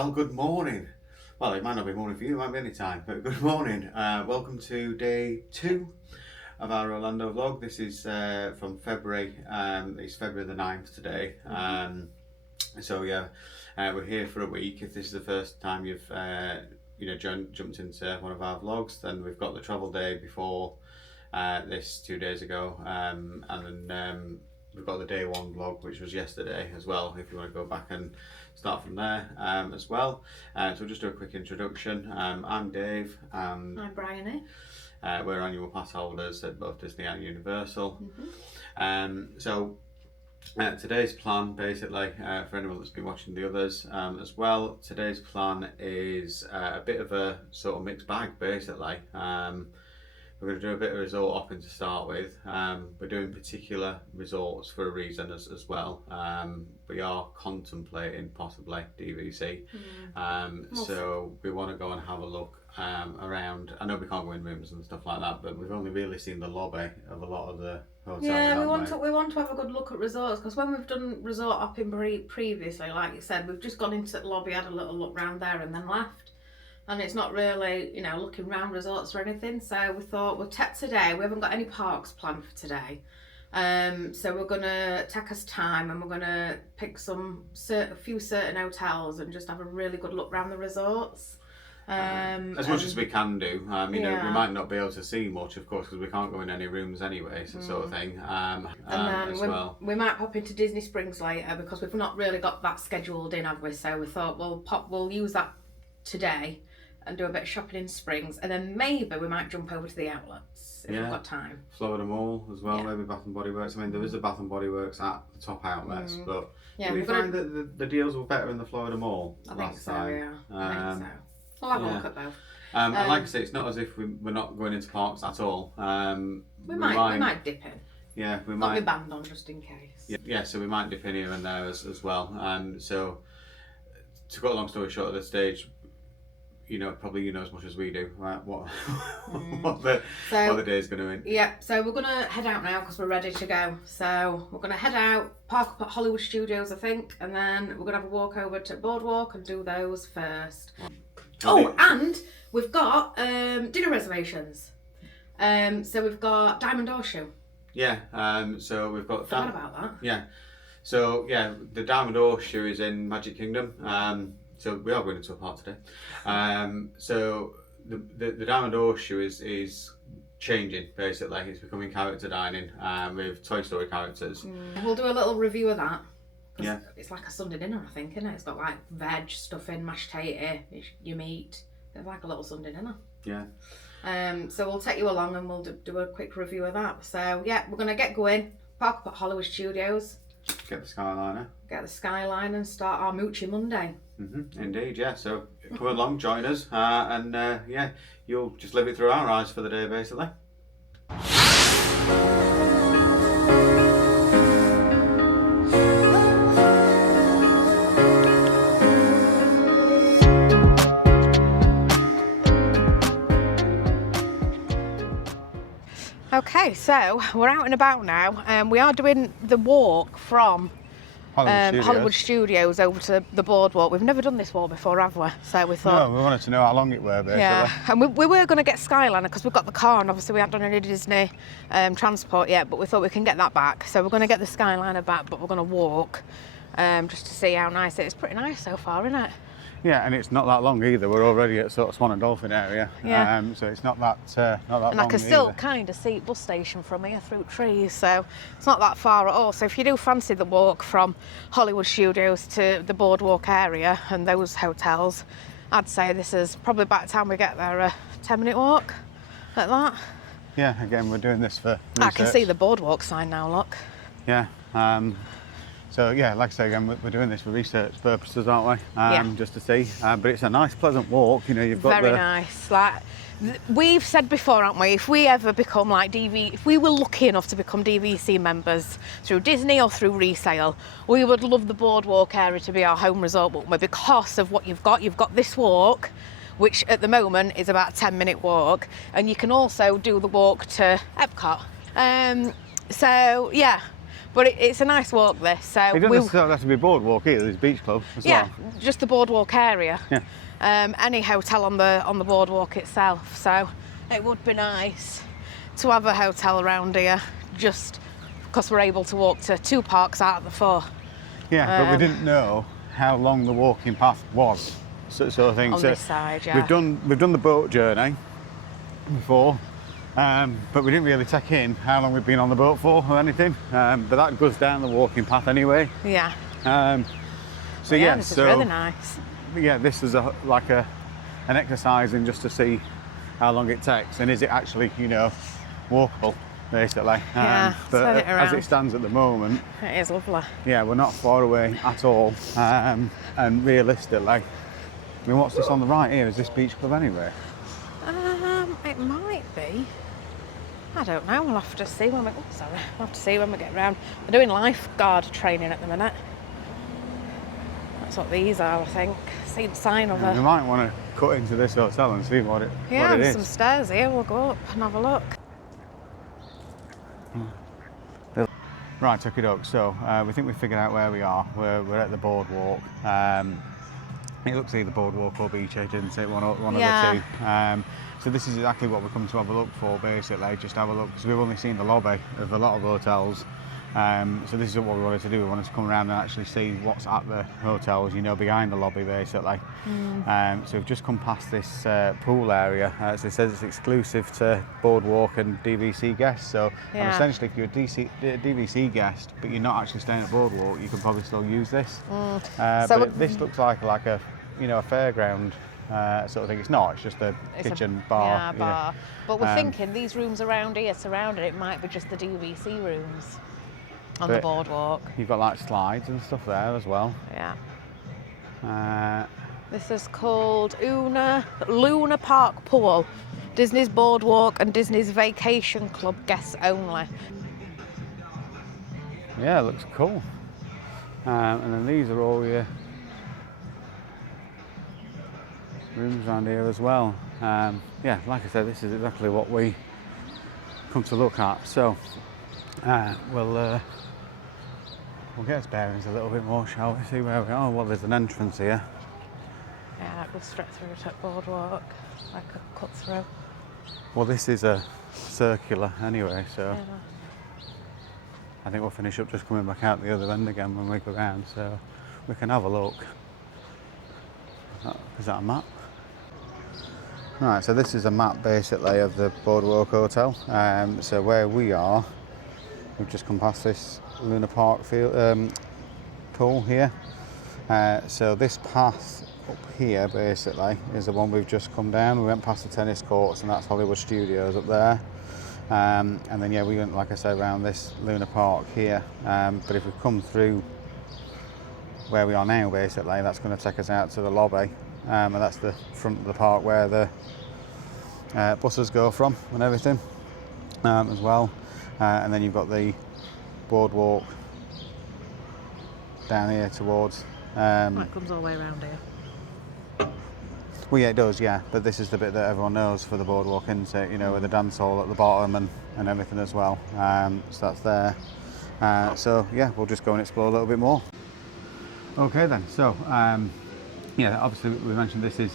Well, good morning. Well, it might not be morning for you, it might be any time, but good morning. Welcome to day 2 of our Orlando vlog. This is from February. It's February the 9th today. So yeah, we're here for a week. If this is the first time you've jumped into one of our vlogs, then we've got the travel day before this 2 days ago, and then we've got the day 1 vlog, which was yesterday as well, if you want to go back and start from there as well. So we'll just do a quick introduction. I'm Dave. I'm Bryany. We're annual pass holders at both Disney and Universal. So today's plan, basically, for anyone that's been watching the others as well, today's plan is a bit of a sort of mixed bag, basically. We're going to do a bit of resort hopping to start with. We're doing particular resorts for a reason as well. We are contemplating possibly DVC. So we want to go and have a look around. I know we can't go in rooms and stuff like that, but we've only really seen the lobby of a lot of the hotels. Yeah, we want to have a good look at resorts, because when we've done resort hopping previously, like you said, we've just gone into the lobby, had a little look round there and then left. And it's not really, looking round resorts or anything. So we thought we'll take today. We haven't got any parks planned for today. So we're going to take us time and we're going to pick a few certain hotels and just have a really good look round the resorts. As much as we can do. We might not be able to see much, of course, because we can't go in any rooms anyway, sort of thing. And then we might pop into Disney Springs later, because we've not really got that scheduled in, have we? So we thought we'll use that today and do a bit of shopping in Springs, and then maybe we might jump over to the outlets if we've got time. Florida Mall as well, maybe Bath and Body Works. I mean, there is a Bath and Body Works at the top outlets, but did we find that the deals were better in the Florida Mall last time? I think so. We'll have a look at both. And like I say, it's not as if we're not going into parks at all. We might dip in. Yeah, we might. Not be banned on just in case. Yeah, so we might dip in here and there as well. So to cut a long story short, at this stage, probably as much as we do, right? What the day's going to be. Yeah, so we're going to head out now because we're ready to go. So we're going to head out, park up at Hollywood Studios, I think, and then we're going to have a walk over to BoardWalk and do those first. And we've got dinner reservations. So we've got Diamond Horseshoe. Yeah, so we've got... Forgot about that. Yeah. So, yeah, the Diamond Horseshoe is in Magic Kingdom. So we are going into a park today. So the Diamond Horseshoe is changing, basically. It's becoming character dining with Toy Story characters. We'll do a little review of that. Yeah. It's like a Sunday dinner, I think, isn't it? It's got like veg, stuffing, mashed potato, your meat. It's like a little Sunday dinner. Yeah. So we'll take you along and we'll do a quick review of that. So yeah, we're going to get going, park up at Hollywood Studios. Get the Skyliner. And start our Moochie Monday. Indeed, yeah. So come along, join us, and you'll just live it through our eyes for the day, basically. Okay, so we're out and about now. We are doing the walk from Hollywood Studios over to the boardwalk. We've never done this walk before, have we? So we thought... No, we wanted to know how long it were, basically. Yeah, and we were going to get Skyliner because we've got the car, and obviously we haven't done any Disney transport yet, but we thought we can get that back. So we're going to get the Skyliner back, but we're going to walk just to see how nice it is. It's pretty nice so far, isn't it? Yeah, and it's not that long either. We're already at sort of Swan and Dolphin area, so it's not that long. And I can still kind of see bus station from here through trees, so it's not that far at all. So if you do fancy the walk from Hollywood Studios to the boardwalk area and those hotels, I'd say this is probably by the time we get there a 10-minute walk, like that. Yeah, again, we're doing this for research. I can see the boardwalk sign now, look. Yeah. So yeah, like I say again, we're doing this for research purposes, aren't we? Just to see. But it's a nice, pleasant walk. You've got very nice. Like we've said before, haven't we? If we ever become like if we were lucky enough to become DVC members through Disney or through resale, we would love the boardwalk area to be our home resort, wouldn't we? Because of what you've got. You've got this walk, which at the moment is about a 10-minute walk, and you can also do the walk to EPCOT. So yeah. But it's a nice walk, this. So it doesn't necessarily have to be BoardWalk either. There's Beach Club as well. Just the boardwalk area. Yeah. Any hotel on the boardwalk itself. So it would be nice to have a hotel around here, just because we're able to walk to 2 parks out of the 4. Yeah, but we didn't know how long the walking path was, sort of thing. On this side, yeah. We've done the boat journey before, but we didn't really take in how long we've been on the boat for or anything. But that goes down the walking path anyway. Yeah. So this is really nice. Yeah, this is like an exercise in just to see how long it takes and is it actually, you know, walkable, basically. Yeah, but it around. as it stands at the moment, It is lovely. yeah, we're not far away at all. And realistically, I mean, what's this on the right here? Is this Beach Club anyway? It might be. I don't know. We'll have to see when we. We'll have to see when we get round. They're doing lifeguard training at the minute. That's what these are, I think. See the sign of We it. might want to cut into this hotel and see what it Yeah, what it there's is. some stairs here. We'll go up and have a look. Right, took it up. So we think we figured out where we are. We're at the boardwalk. It looks either boardwalk or beach agency, one of the two. So this is exactly what we've come to have a look for, basically. Just have a look, because we've only seen the lobby of a lot of hotels. So this is what we wanted to do. We wanted to come around and actually see what's at the hotels, you know, behind the lobby, basically. So we've just come past this pool area. As it says, it's exclusive to BoardWalk and DVC guests. So and essentially, if you're a DVC guest, but you're not actually staying at BoardWalk, you can probably still use this. But this looks like a, you know, a fairground sort of thing. It's not. It's just a kitchen, bar. Yeah, bar. But we're thinking these rooms around here surrounded, it might be just the DVC rooms. On the boardwalk. You've got like slides and stuff there as well. Yeah. This is called Luna Park Pool. Disney's Boardwalk and Disney's Vacation Club guests only. Yeah, it looks cool. And then these are all your rooms around here as well. Yeah, like I said, this is exactly what we come to look at. So we'll get us bearings a little bit more, shall we? See where we are. Well, there's an entrance here. Yeah, it goes straight through to boardwalk, like a cut through. Well, this is a circular anyway, so I think we'll finish up just coming back out the other end again when we go round, so we can have a look. Is that a map? Right, so this is a map basically of the Boardwalk Hotel. So where we are, we've just come past this Luna Park pool here. So this path up here basically is the one we've just come down. We went past the tennis courts and that's Hollywood Studios up there. And then we went, like I said, around this Luna Park here. But if we come through where we are now basically, that's going to take us out to the lobby. And that's the front of the park where the buses go from and everything as well. And then you've got the boardwalk down here towards. It comes all the way around here. Well, yeah, it does, yeah. But this is the bit that everyone knows for the boardwalk, isn't it? You know, with the dance hall at the bottom and everything as well. So that's there. So yeah, we'll just go and explore a little bit more. Okay then. So obviously we mentioned this is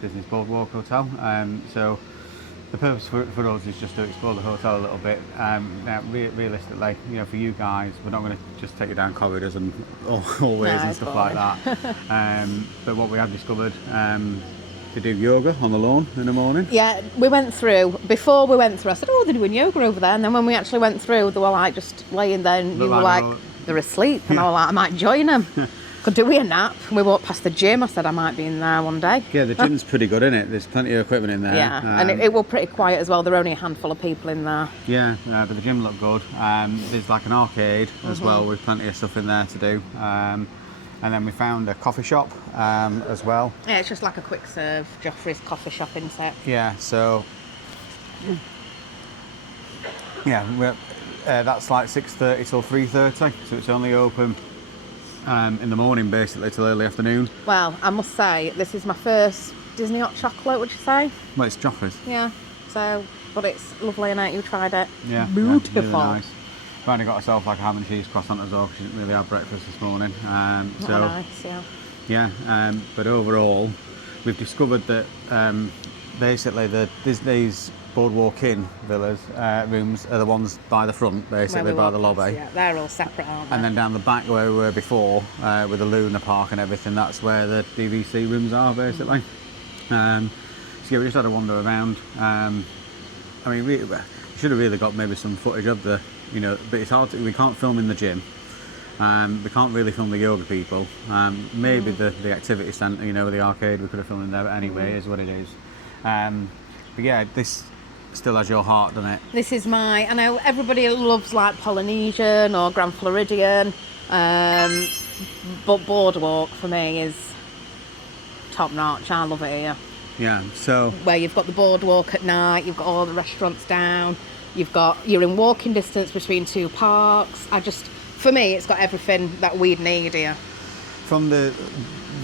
Disney's Boardwalk Hotel. So the purpose for us is just to explore the hotel a little bit. Now, realistically, you know, for you guys, we're not going to just take you down corridors and hallways and stuff like that. But what we have discovered, to do yoga on the lawn in the morning. Yeah, we went through. Before we went through, I said, "Oh, they're doing yoga over there." And then when we actually went through, they were like just laying there, and you were like, "They're asleep." And I was like, "I might join them." Could do with a nap. We walked past the gym. I said I might be in there one day. Yeah, the gym's pretty good, isn't it? There's plenty of equipment in there. Yeah, and it was pretty quiet as well. There were only a handful of people in there. Yeah, but the gym looked good. There's like an arcade as well with plenty of stuff in there to do. And then we found a coffee shop as well. Yeah, it's just like a quick serve Joffrey's coffee shop, isn't it? Yeah, so that's like 6:30 till 3:30, so it's only open in the morning basically till early afternoon. Well, I must say this is my first Disney hot chocolate. Would you say? Well, it's Joffrey's. Yeah. So, but it's lovely, and you tried it. Yeah, beautiful. really nice. Bryany got herself like a ham and cheese croissant as well, 'cause she didn't really have breakfast this morning. So Nice, yeah. yeah, but overall, we've discovered that basically the Disney's BoardWalk Inn villas rooms are the ones by the front, basically by the lobby. Yeah, they're all separate, aren't they? And then down the back where we were before, with the Luna Park and everything, that's where the DVC rooms are, basically. So yeah, we just had a wander around. I mean, we should have really got maybe some footage of the, you know, but it's hard we can't film in the gym. We can't really film the yoga people. Maybe the activity centre, you know, the arcade, we could have filmed in there, but anyway, it is what it is. But yeah, this still has your heart, doesn't it? This is I know everybody loves like Polynesian or Grand Floridian, but BoardWalk for me is top notch. I love it here. Yeah, so... Where you've got the boardwalk at night, you've got all the restaurants down, you're in walking distance between two parks. For me, it's got everything that we'd need here. From the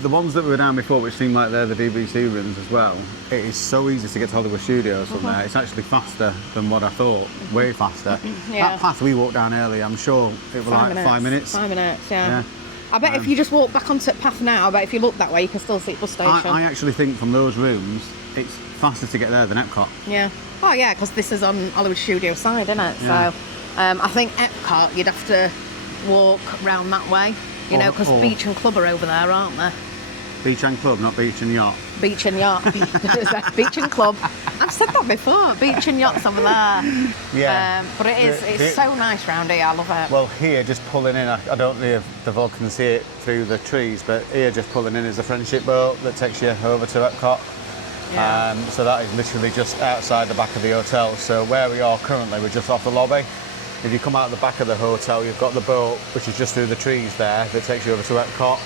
ones that we were down before, which seem like they're the DVC rooms as well, it is so easy to get to Hollywood Studios from there. It's actually faster than what I thought, way faster. Yeah. That path we walked down earlier, I'm sure it was 5 minutes. 5 minutes, yeah. I bet if you just walk back onto the path now, I bet if you look that way, you can still see the bus station. I actually think from those rooms, it's faster to get there than EPCOT. Yeah. Oh yeah, because this is on Hollywood Studio side, isn't it? Yeah. So I think EPCOT, you'd have to walk round that way, you know, because Beach and Club are over there, aren't they? Beach and Club, not Beach and Yacht. Beach and Yacht. Beach and Club. I've said that before. Beach and Yacht's over there. Yeah. But it's so nice round here. I love it. Well, here, just pulling in, I don't know if the vlog can see it through the trees, but here, just pulling in is a friendship boat that takes you over to Epcot. Yeah. So that is literally just outside the back of the hotel. So where we are currently, we're just off the lobby. If you come out the back of the hotel, you've got the boat, which is just through the trees there, that takes you over to Epcot.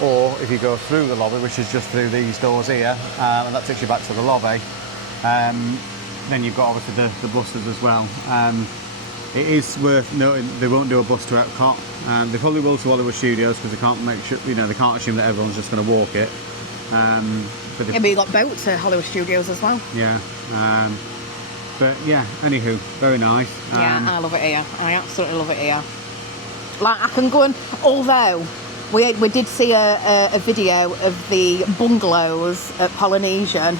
Or if you go through the lobby, which is just through these doors here, and that takes you back to the lobby, then you've got obviously the buses as well. It is worth noting they won't do a bus to Epcot. They probably will to Hollywood Studios because they can't make sure, you know, they can't assume that everyone's just going to walk it. But you got boat to Hollywood Studios as well. Yeah. But yeah, anywho, very nice. Yeah, I love it here. I absolutely love it here. Like I can go and, although we did see a video of the bungalows at Polynesian.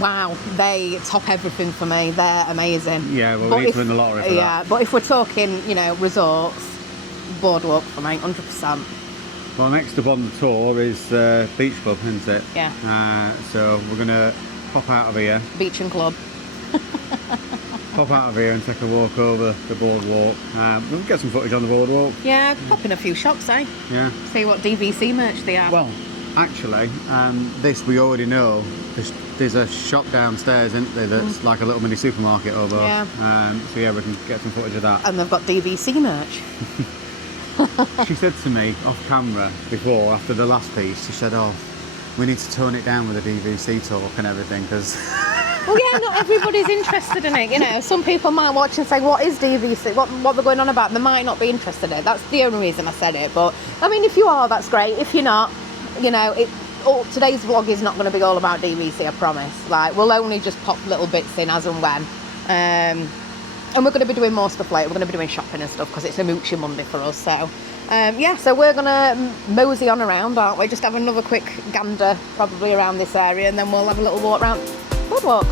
Wow, they top everything for me. They're amazing. Yeah, well, we need to win the lottery for that. Yeah, but if we're talking, you know, resorts, BoardWalk for me, 100%. Well, next up on the tour is Beach Club, isn't it? Yeah. So we're going to pop out of here. Beach and Club. Pop out of here and take a walk over the boardwalk. We'll get some footage on the boardwalk. Yeah, pop in a few shops, eh? Yeah. See what DVC merch they have. Well, actually, this we already know. There's a shop downstairs, isn't there, that's like a little mini supermarket over. Yeah. So yeah, we can get some footage of that. And they've got DVC merch. She said to me off camera before, after the last piece, she said, "Oh, we need to tone it down with the DVC talk and everything, because..." Well, yeah, not everybody's interested in it, you know. Some people might watch and say, what is DVC? What they're going on about? They might not be interested in it. That's the only reason I said it. But, I mean, if you are, that's great. If you're not, you know, today's vlog is not going to be all about DVC, I promise. Like, we'll only just pop little bits in as and when. And we're going to be doing more stuff later. We're going to be doing shopping and stuff because it's a Moochie Monday for us. So, yeah, so we're going to mosey on around, aren't we? Just have another quick gander probably around this area and then we'll have a little walk around BoardWalk.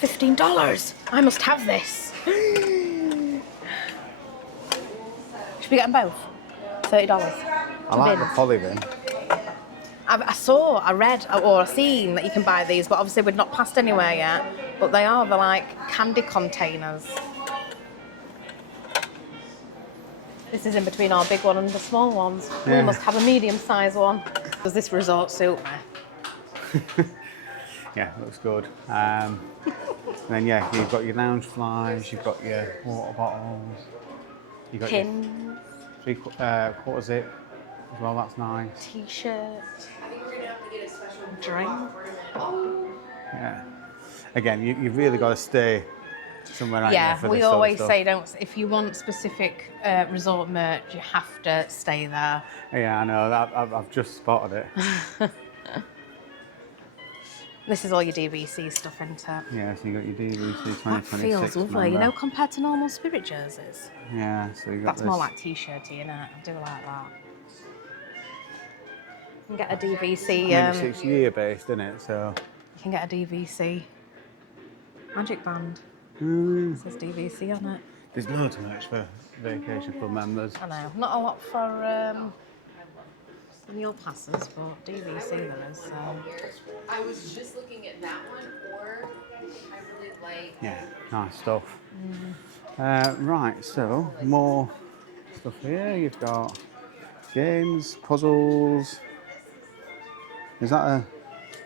$15. I must have this. Should we get them both? $30. I like the polygon. I read or seen that you can buy these, but obviously we've not passed anywhere yet. But they're like candy containers. This is in between our big one and the small ones. We Yeah. must have a medium-sized one. Does this resort suit me? Yeah, looks good. Then yeah, you've got your lounge flies, you've got your water bottles, you've got Pins, your quarter zip as well. That's nice. t-shirt, drink. Yeah. Again, you've really got to stay somewhere out Yeah, there for we this sort of always stuff. say, don't. If you want specific resort merch, you have to stay there. Yeah, I know. I've just spotted it. This is all your DVC stuff, isn't it? Yeah, so you got your DVC 2026. That feels lovely, you member. know, compared to normal Spirit jerseys. Yeah, so you got That's this. more like t-shirty, innit? I do like that. You can get a DVC. I mean, it's year based, isn't it? So. You can get a DVC magic band. It says DVC on it. There's loads of merch for Vacation Club members. I know, not a lot for meal passes, but DVC there is. So. I was just looking at that one, or I really like. Yeah, nice stuff. Right, so more stuff here. You've got games, puzzles. Is that a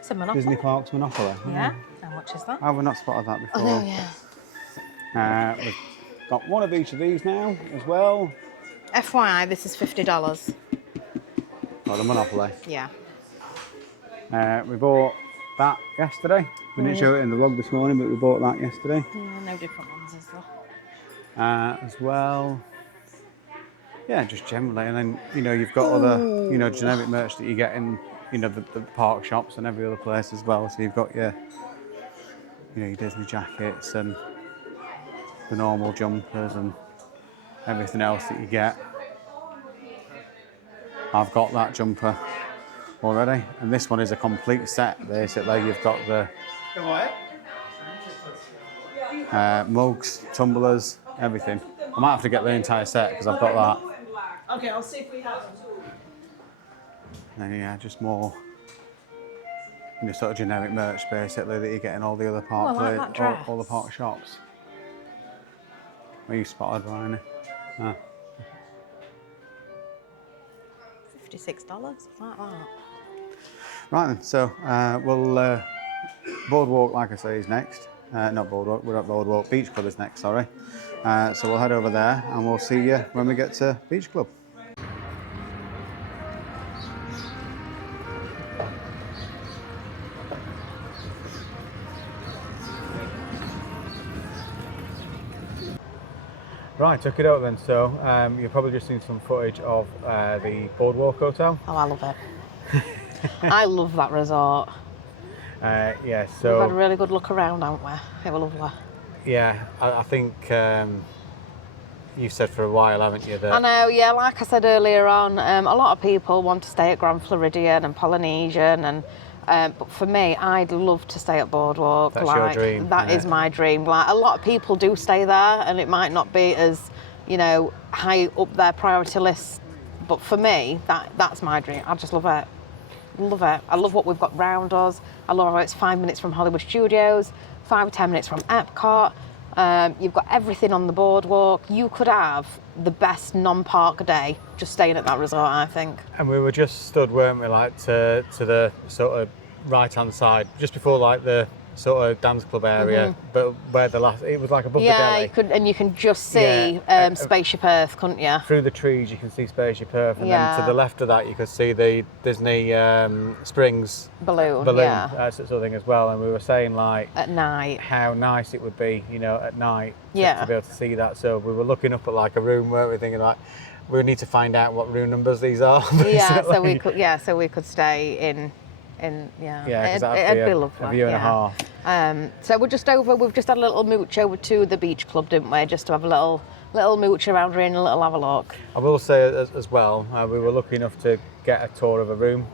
It's a Monopoly. Disney Parks Monopoly? Yeah. How much is that? Have we not spotted that before? Oh, no, yeah. We've got one of each of these now as well. FYI, this is $50. Oh, the Monopoly. Yeah. We bought that yesterday. We didn't show it in the vlog this morning, but we bought that yesterday. Yeah, no different ones, is there? As well. Yeah, just generally. And then, you know, you've got other, you know, generic merch that you get in, you know, the park shops and every other place as well. So you've got your, you know, your Disney jackets and the normal jumpers and everything else that you get. I've got that jumper already, and this one is a complete set. Basically, you've got the mugs, tumblers, everything. I might have to get the entire set because I've got that. Okay, I'll see if we have them. And yeah, just more, you know, sort of generic merch basically that you get in all the other park, I like that dress. all the park shops. Where you spotted, Bryany? $56, like that. Right then, so we'll BoardWalk, like I say, is next. Not BoardWalk, we're at BoardWalk Beach Club is next, sorry. So we'll head over there and we'll see you when we get to Beach Club. Right, took it out then. So you've probably just seen some footage of the BoardWalk Hotel. Oh, I love it. I love that resort. Yeah, We've so had a really good look around, haven't we? It was lovely. yeah, I think you've said for a while, haven't you? That I know, yeah, like I said earlier on, a lot of people want to stay at Grand Floridian and Polynesian, and but for me, I'd love to stay at BoardWalk. That's your dream, That isn't is it? my dream. Like, a lot of people do stay there, and it might not be as, you know, high up their priority list, but for me, that's my dream. I just love it. Love it. I love what we've got round us. I love how it's 5 minutes from Hollywood Studios, 5 or 10 minutes from EPCOT. You've got everything on the boardwalk. You could have the best non-park day just staying at that resort, I think. And we were just stood, weren't we, like to the sort of right-hand side, just before like the sort of dance club area, but where the last, it was like above the Yeah, deli. you can just see Spaceship Earth, couldn't you? Through the trees, you can see Spaceship Earth, and Yeah. then to the left of that, you could see the Disney Springs Balloon, balloon, yeah. sort of thing as well. And we were saying like At night. how nice it would be, you know, at night Yeah. to be able to see that. So we were looking up at like a room, weren't we, thinking like, we need to find out what room numbers these are. Yeah, so we basically. could we could stay in Yeah, because that'd it'd be be a lovely. view and a half. So we've just had a little mooch over to the beach club, didn't we? Just to have a little mooch around here and a little have a look. I will say as well, we were lucky enough to get a tour of a room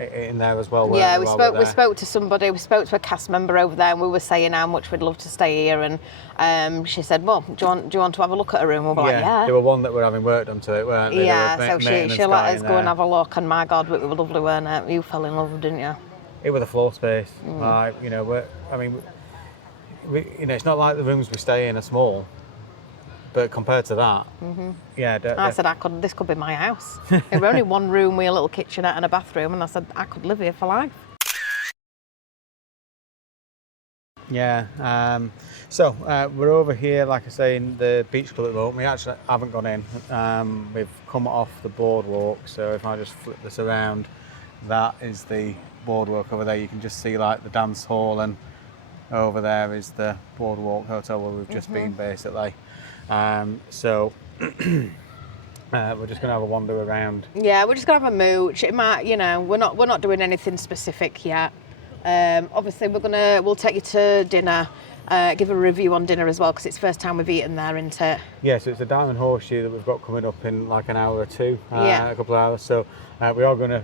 in there as well. Yeah, we while spoke. we're We there. spoke to somebody. We spoke to a cast member over there, and we were saying how much we'd love to stay here. And she said, "Well, do you want to have a look at a room?" We were like, "Yeah." There were one that were having work done to it, weren't they? Yeah, There so were she maintenance let guy us in go and there. have a look, and my God, it was lovely, weren't it? You fell in love, didn't you? It was the floor space. Like, you know, we, you know, it's not like the rooms we stay in are small. but compared to that, yeah. I said this could be my house. It were only one room with a little kitchenette and a bathroom, and I said I could live here for life. Yeah, so we're over here, like I say, in the beach club at the moment. We actually haven't gone in. We've come off the boardwalk, so if I just flip this around, that is the boardwalk over there. You can just see like the dance hall, and over there is the boardwalk hotel where we've just been, basically. So we're just gonna have a wander around. Yeah, we're just gonna have a mooch. It might, you know, we're not doing anything specific yet. Obviously, we'll take you to dinner, give a review on dinner as well, because it's the first time we've eaten there, isn't it? Yeah, so it's a Diamond Horseshoe that we've got coming up in like an hour or two, Yeah. a couple of hours. So we are going to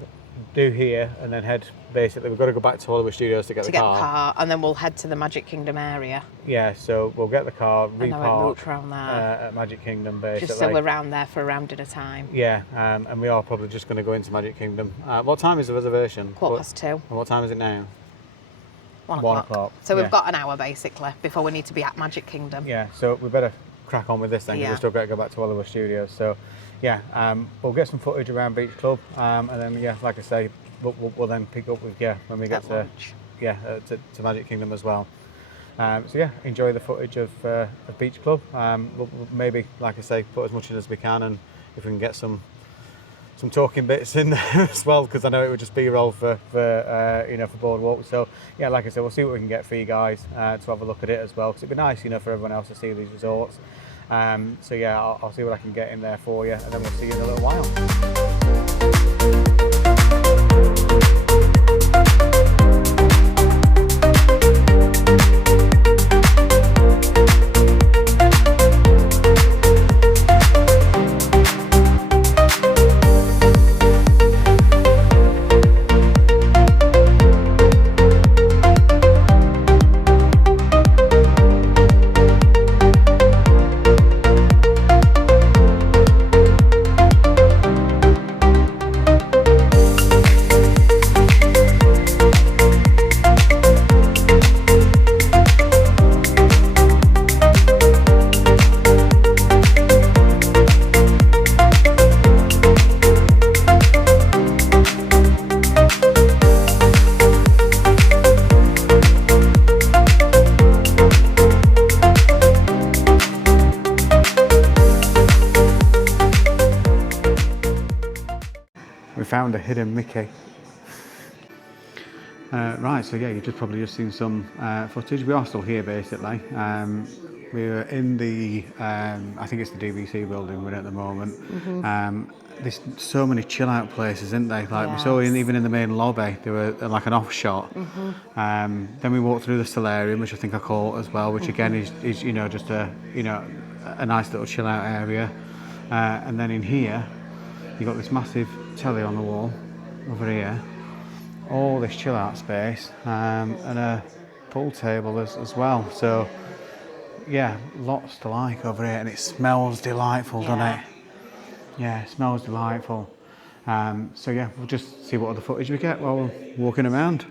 do here and then head, basically, we've got to go back to Hollywood Studios to get the car. And then we'll head to the Magic Kingdom area. Yeah, so we'll get the car, And then we'll repark mooch around there. at Magic Kingdom, basically. Just so we're around there for around dinner time. Yeah, and we are probably just going to go into Magic Kingdom. What time is the reservation? 2:15. And what time is it now? 1 o'clock. So yeah. we've got an hour basically before we need to be at Magic Kingdom. Yeah, so we better crack on with this then, because Yeah. we've still got to go back to Hollywood Studios. So yeah, we'll get some footage around Beach Club, and then yeah, like I say, we'll then pick up with when we get At to lunch. to Magic Kingdom as well. So yeah, enjoy the footage of Beach Club. We'll maybe, like I say, put as much in as we can, and if we can get some talking bits in there as well, because I know it would just be roll for Boardwalk. So yeah, like I said, we'll see what we can get for you guys to have a look at it as well, because it'd be nice, for everyone else to see these resorts. So yeah, I'll see what I can get in there for you, and then we'll see you in a little while. We found a hidden Mickey. Right, so yeah, you've probably just seen some footage. We are still here, basically. We were in the, I think it's the DVC building we're in at the moment. There's so many chill out places, isn't there? Like we saw even in the main lobby, there were like an off shot. Then we walked through the Solarium, which I think I caught as well, which again is just a nice little chill out area. And then in here, you've got this massive telly on the wall over here, all this chill out space, and a pool table as well. So yeah, lots to like over here, and it smells delightful, doesn't it? Yeah, it smells delightful. So yeah, we'll just see what other footage we get while we're walking around.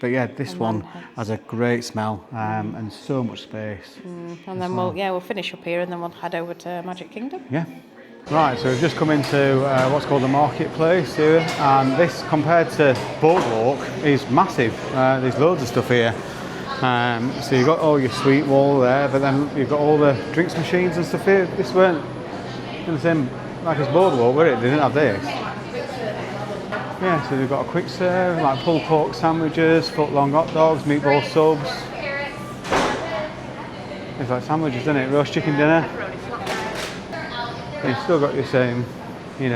But yeah, this one has a great smell and so much space. And then we'll finish up here, and then we'll head over to Magic Kingdom. Yeah. Right, so we've just come into what's called the marketplace here, and this, compared to Boardwalk, is massive. There's loads of stuff here. So you've got all your sweet wall there, but then you've got all the drinks machines and stuff here. This weren't in the same like as Boardwalk, were it? They didn't have this. Yeah, so they've got a quick serve, like pulled pork sandwiches, foot-long hot dogs, meatball subs. It's like sandwiches, isn't it? Roast chicken dinner. You've still got your same,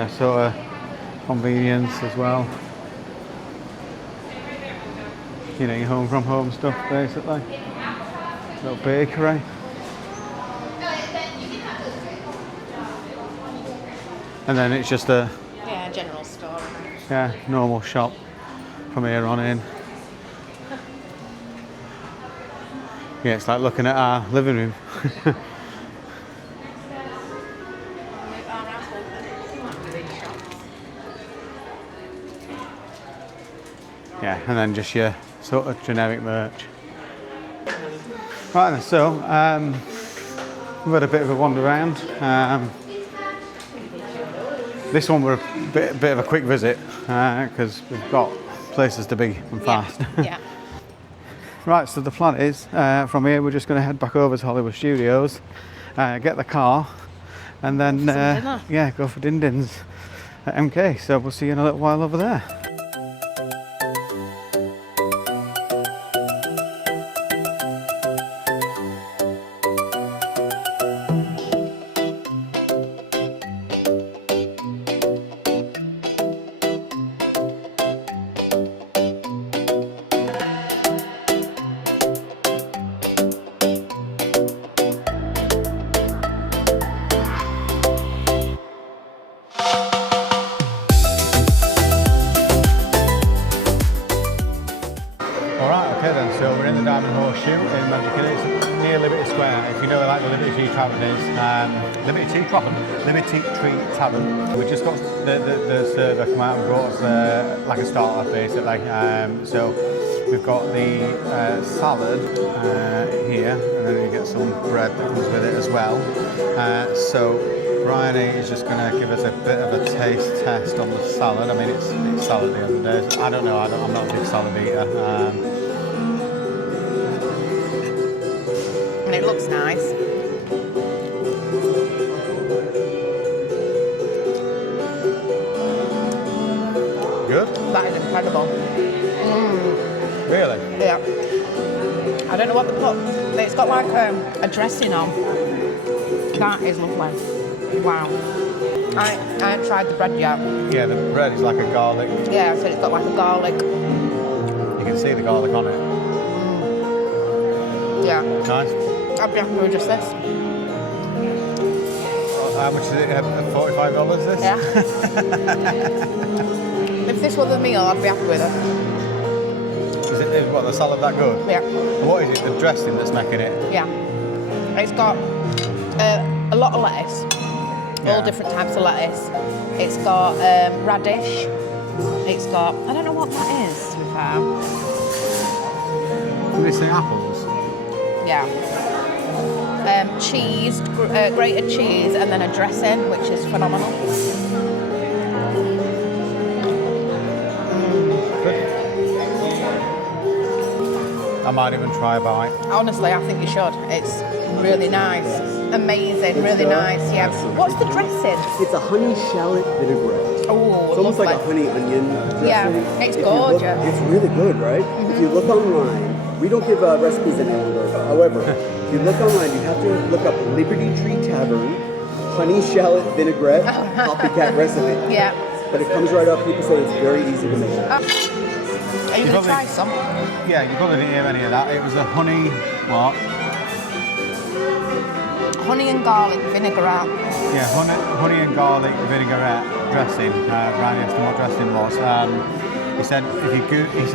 sort of convenience as well. Your home from home stuff, basically. Little bakery. And then it's just a general store. normal shop from here on in. Yeah, it's like looking at our living room. Yeah, and then just your sort of generic merch. Right then, so we've had a bit of a wander around. This one we're a bit of a quick visit because we've got places to be and fast. Yeah. Right, so the plan is from here we're just going to head back over to Hollywood Studios, get the car, and then yeah, go for Din Din's at MK. So we'll see you in a little while over there. So we're in the Diamond Horseshoe in Magic Inn. It's near Liberty Square. If you know where like the Liberty Tree Tavern is, Liberty Tree Tavern. We just got the server come out and brought us like a starter basically. So we've got the salad here, and then you get some bread that comes with it as well. So Bryany is just going to give us a bit of a taste test on the salad. I mean, it's salad at the end of the day. So I don't know. I'm not a big salad eater. And it looks nice. Good? That is incredible. Really? Yeah. I don't know what they put. It's got like a dressing on. That is lovely. Wow. I haven't tried the bread yet. Yeah, the bread is like a garlic. Yeah, I said it's got like a garlic. You can see the garlic on it. Yeah. Nice. I'd be happy with just this. How much is it? $45 this? Yeah. If this was a meal, I'd be happy with it. Is what, the salad that good? Yeah. And what is it, the dressing that's making it? Yeah. It's got a lot of lettuce, all different types of lettuce. It's got radish. It's got, I don't know what that is, to be fair. Did they say apples? Yeah. Cheese, grated cheese, and then a dressing, which is phenomenal. I might even try a bite. Honestly, I think you should. It's really nice. Amazing, really nice, yeah. What's the dressing? It's a honey shallot vinaigrette. Oh, it's almost like a honey onion dressing. Yeah, it's gorgeous. It's really good, right? If you look online, we don't give recipes any longer. However, if you look online, you have to look up Liberty Tree Tavern, honey shallot vinaigrette, copycat recipe. Yeah. But it comes right up. People say it's very easy to make. Are you going to try some? Yeah, you probably didn't hear any of that. It was a honey, what? Honey and garlic vinaigrette. Yeah, honey and garlic vinaigrette dressing. Bryany asked him what dressing was. He said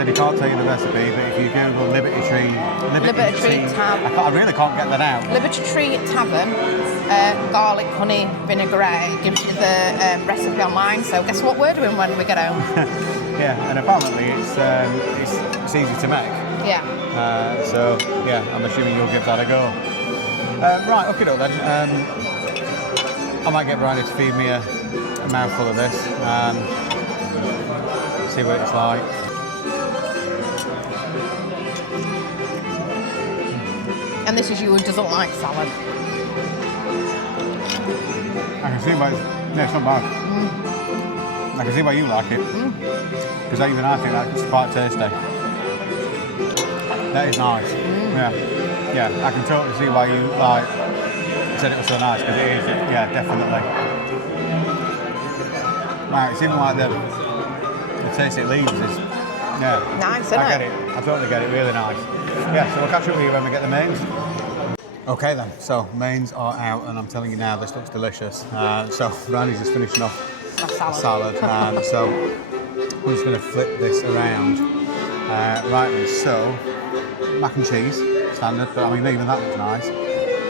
he can't tell you the recipe, but if you Google Liberty Tree Tavern, I really can't get that out. Liberty Tree Tavern, garlic honey vinaigrette. It gives you the recipe online. So guess what we're doing when we get home? Yeah, and apparently it's easy to make. Yeah. So yeah, I'm assuming you'll give that a go. Right, okay, then. I might get Bryany to feed me a mouthful of this. See what it's like. And this is you who doesn't like salad. I can see why it's not bad. I can see why you like it. Because even I think that's quite tasty. That is nice. Yeah, I can totally see why you said it was so nice, because it is. Yeah, definitely. Right, it's even like the taste it leaves is, yeah. Nice, isn't I get it. I totally get it. Really nice. Yeah, so we'll catch up with you when we get the mains. Okay then, so mains are out, and I'm telling you now, this looks delicious. So Bryany's just finishing off a salad. So we're just going to flip this around. Right then, so mac and cheese, standard, but I mean even that looks nice.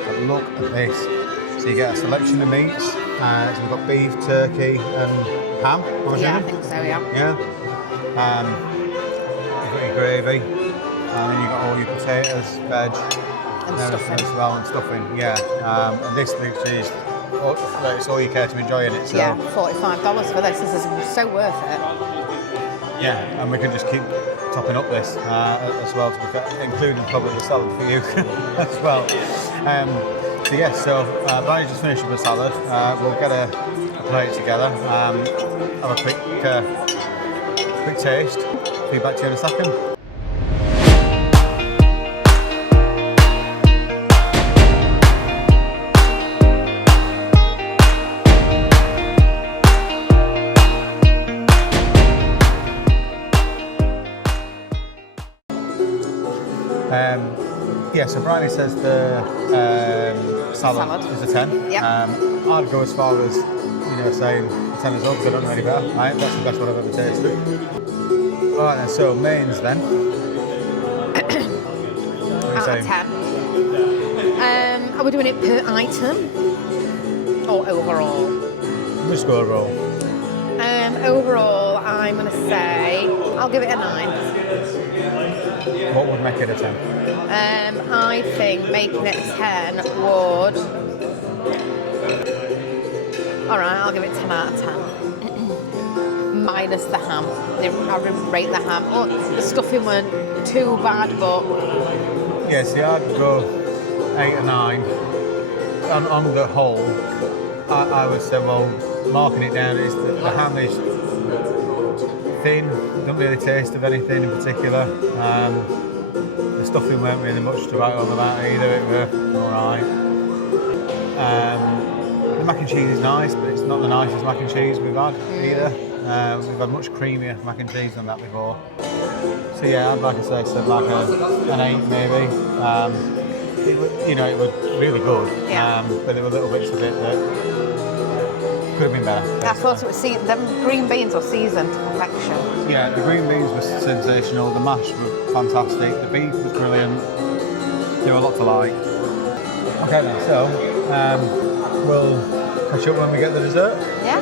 But look at this. So you get a selection of meats. So we've got beef, turkey, and ham. Yeah, I think so. Yeah. Yeah. You've got your gravy, and then you've got all your potatoes, veg, And there stuffing. as well, and stuffing, yeah. And this literally is, it's all you care to enjoy in it. So. Yeah, $45 for this. This is so worth it. Yeah, and we can just keep topping up this as well, to be fair, including probably the salad for you as well. So yes, Bryany just finished with the salad. We'll get a plate together, have a quick taste. Be back to you in a second. Yeah, so Bryany says the salad is a 10. Yep. I'd go as far as, saying 10 as well, because I don't know any better. Right? That's the best one I've ever tasted. Alright then, so mains then. Out of 10. Are we doing it per item? Or overall? Just go overall. Overall, I'm going to say, I'll give it a 9. What would make it a 10? I think making it a 10 would... Alright, I'll give it 10 out of 10. Minus the ham. I rate the ham. Oh, the stuffing weren't too bad, but... Yeah, see, I'd go 8 or 9. On the whole, I would say, well, marking it down is that the ham is thin, don't really taste of anything in particular. The stuffing weren't really much to write home about either, it were alright. The mac and cheese is nice, but it's not the nicest mac and cheese we've had either. We've had much creamier mac and cheese than that before. So yeah, like I said like an 8 maybe. It was really good, but there were little bits of it that could have been better. I thought it was the green beans were seasoned to perfection. Yeah, the green beans were sensational, the mash was fantastic, the beef was brilliant, there were a lot to like. Okay then, so we'll catch up when we get the dessert. Yeah?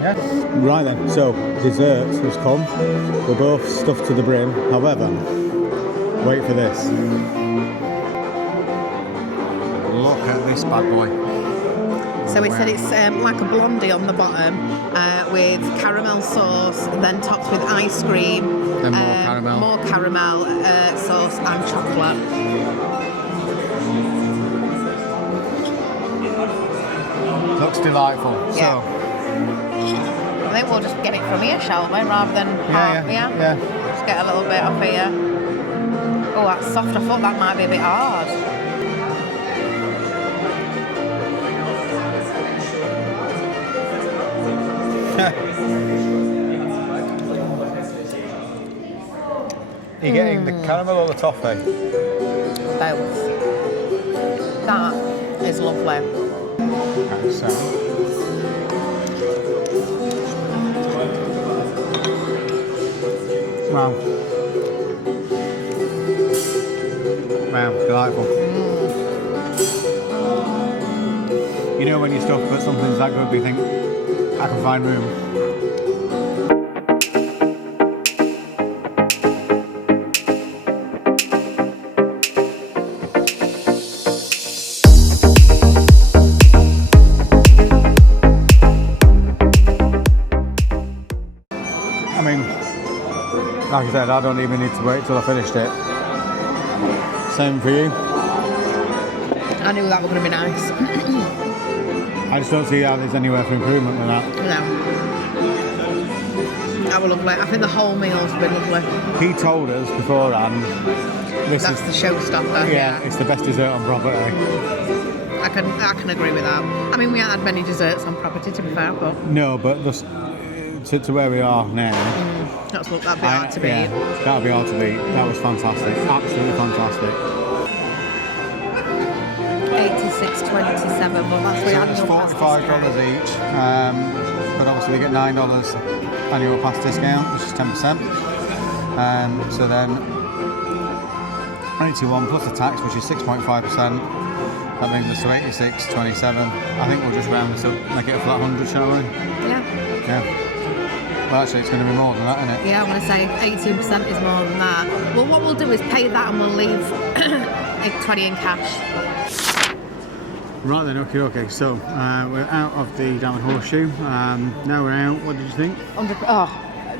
Yeah. Right then, so dessert has come. We're both stuffed to the brim, however, wait for this. Look at this bad boy. So we said it's like a blondie on the bottom with caramel sauce, then topped with ice cream. Then more caramel sauce and chocolate. Looks delightful. Yeah. So, I think we'll just get it from here, shall we? Rather than half, yeah. Just get a little bit off here. Oh, that's soft. I thought that might be a bit hard. Are you getting the caramel or the toffee? Both. That is lovely. Okay, so. Wow. Wow, delightful. You know when you stuff but something's that good, you think, I can find room. I mean, like I said, I don't even need to wait till I finished it. Same for you? I knew that was going to be nice. I just don't see how there's anywhere for improvement with that. No. That was lovely. I think the whole meal's been lovely. He told us beforehand, this That's is the showstopper. yeah, it's the best dessert on property. I can agree with that. I mean, we haven't had many desserts on property, to be fair, but No, but just to where we are now, that'd be hard to beat. yeah, that'd be hard to beat. That was fantastic, absolutely fantastic. $86.27, but that's the So annual it's pass $45 discount. each, but obviously we get $9 annual pass discount, which is 10%. So then 81 plus the tax, which is 6.5%. That brings us to 86.27. I think we'll just round this up, make it a flat 100, shall we? Yeah. Yeah. Well, actually, it's going to be more than that, isn't it? Yeah, I'm going to say 18% is more than that. Well, what we'll do is pay that and we'll leave 20 in cash. Right then, okay. So we're out of the Diamond Horseshoe. Now we're out. What did you think?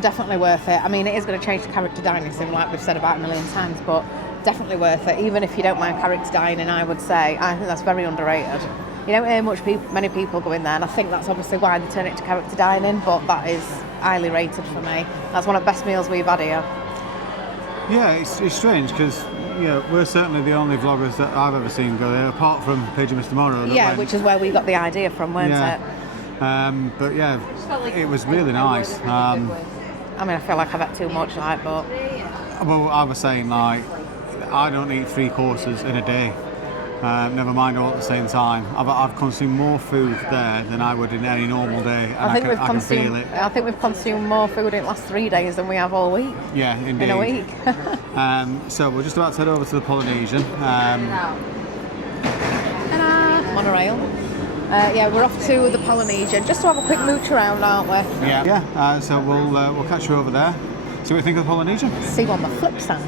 Definitely worth it. I mean, it is going to change the character dining sim, like we've said about a million times, but definitely worth it. Even if you don't mind character dining, I would say I think that's very underrated. You don't hear many people go in there, and I think that's obviously why they turn it to character dining. But that is highly rated for me. That's one of the best meals we've had here. Yeah, it's strange because we're certainly the only vloggers that I've ever seen go there, apart from Paige and Mr. Morrow. Yeah, which is where we got the idea from, weren't it? But yeah, it was really nice. I mean, I feel like I've had too much, but... Well, I was saying, like, I don't eat 3 courses in a day. Never mind all at the same time. I've consumed more food there than I would in any normal day, and I can feel it. I think we've consumed more food in the last 3 days than we have all week. Yeah, indeed. In a week. So we're just about to head over to the Polynesian. Monorail. We're off to the Polynesian just to have a quick mooch around, aren't we? Yeah. So we'll catch you over there. See what you think of the Polynesian. See you on the flip side.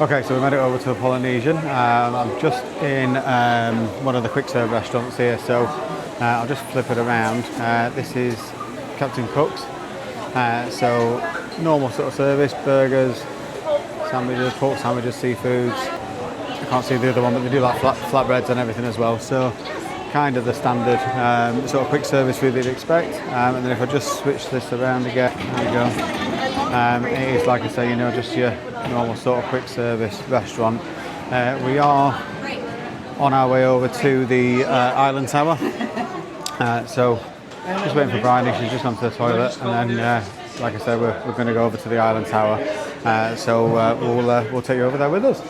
Okay, so we made it over to the Polynesian. I'm just in one of the quick serve restaurants here, so I'll just flip it around. This is Captain Cook's. So normal sort of service, burgers, sandwiches, pork sandwiches, seafoods. I can't see the other one, but they do like flatbreads and everything as well. So kind of the standard sort of quick service food that you'd expect. And then if I just switch this around again, there we go. It is, like I say, just your normal sort of quick service restaurant. We are on our way over to the Island Tower. So just waiting for Bryany. She's just gone to the toilet, and then, like I said, we're going to go over to the Island Tower. So we'll take you over there with us.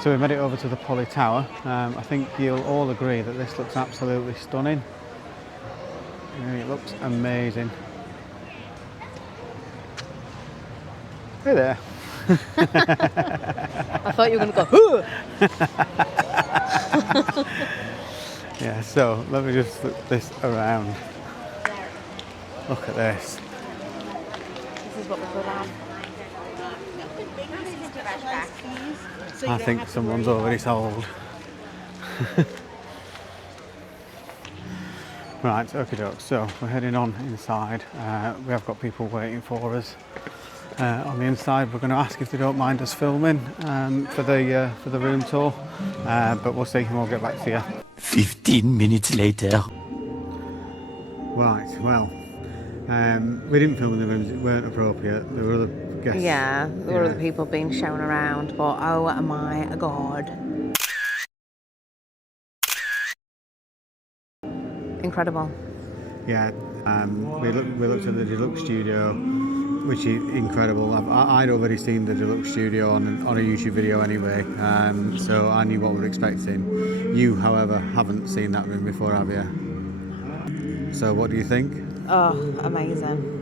So we made it over to the Poly Tower. I think you'll all agree that this looks absolutely stunning. It looks amazing. Hey there. I thought you were going to go, Yeah, so let me just flip this around. Look at this. This is what we could have. I think someone's already sold. Right, okie doke. So we're heading on inside. We have got people waiting for us on the inside. We're going to ask if they don't mind us filming for the room tour, but we'll see and we'll get back to you. 15 minutes later. Right, well, we didn't film in the rooms, it weren't appropriate. There were other guests. Yeah, there were other people being shown around, but oh my god. Incredible. Yeah, we looked at the Deluxe Studio, which is incredible. I'd already seen the Deluxe Studio on a YouTube video anyway, so I knew what we were expecting. You, however, haven't seen that room before, have you? So what do you think? Oh, amazing.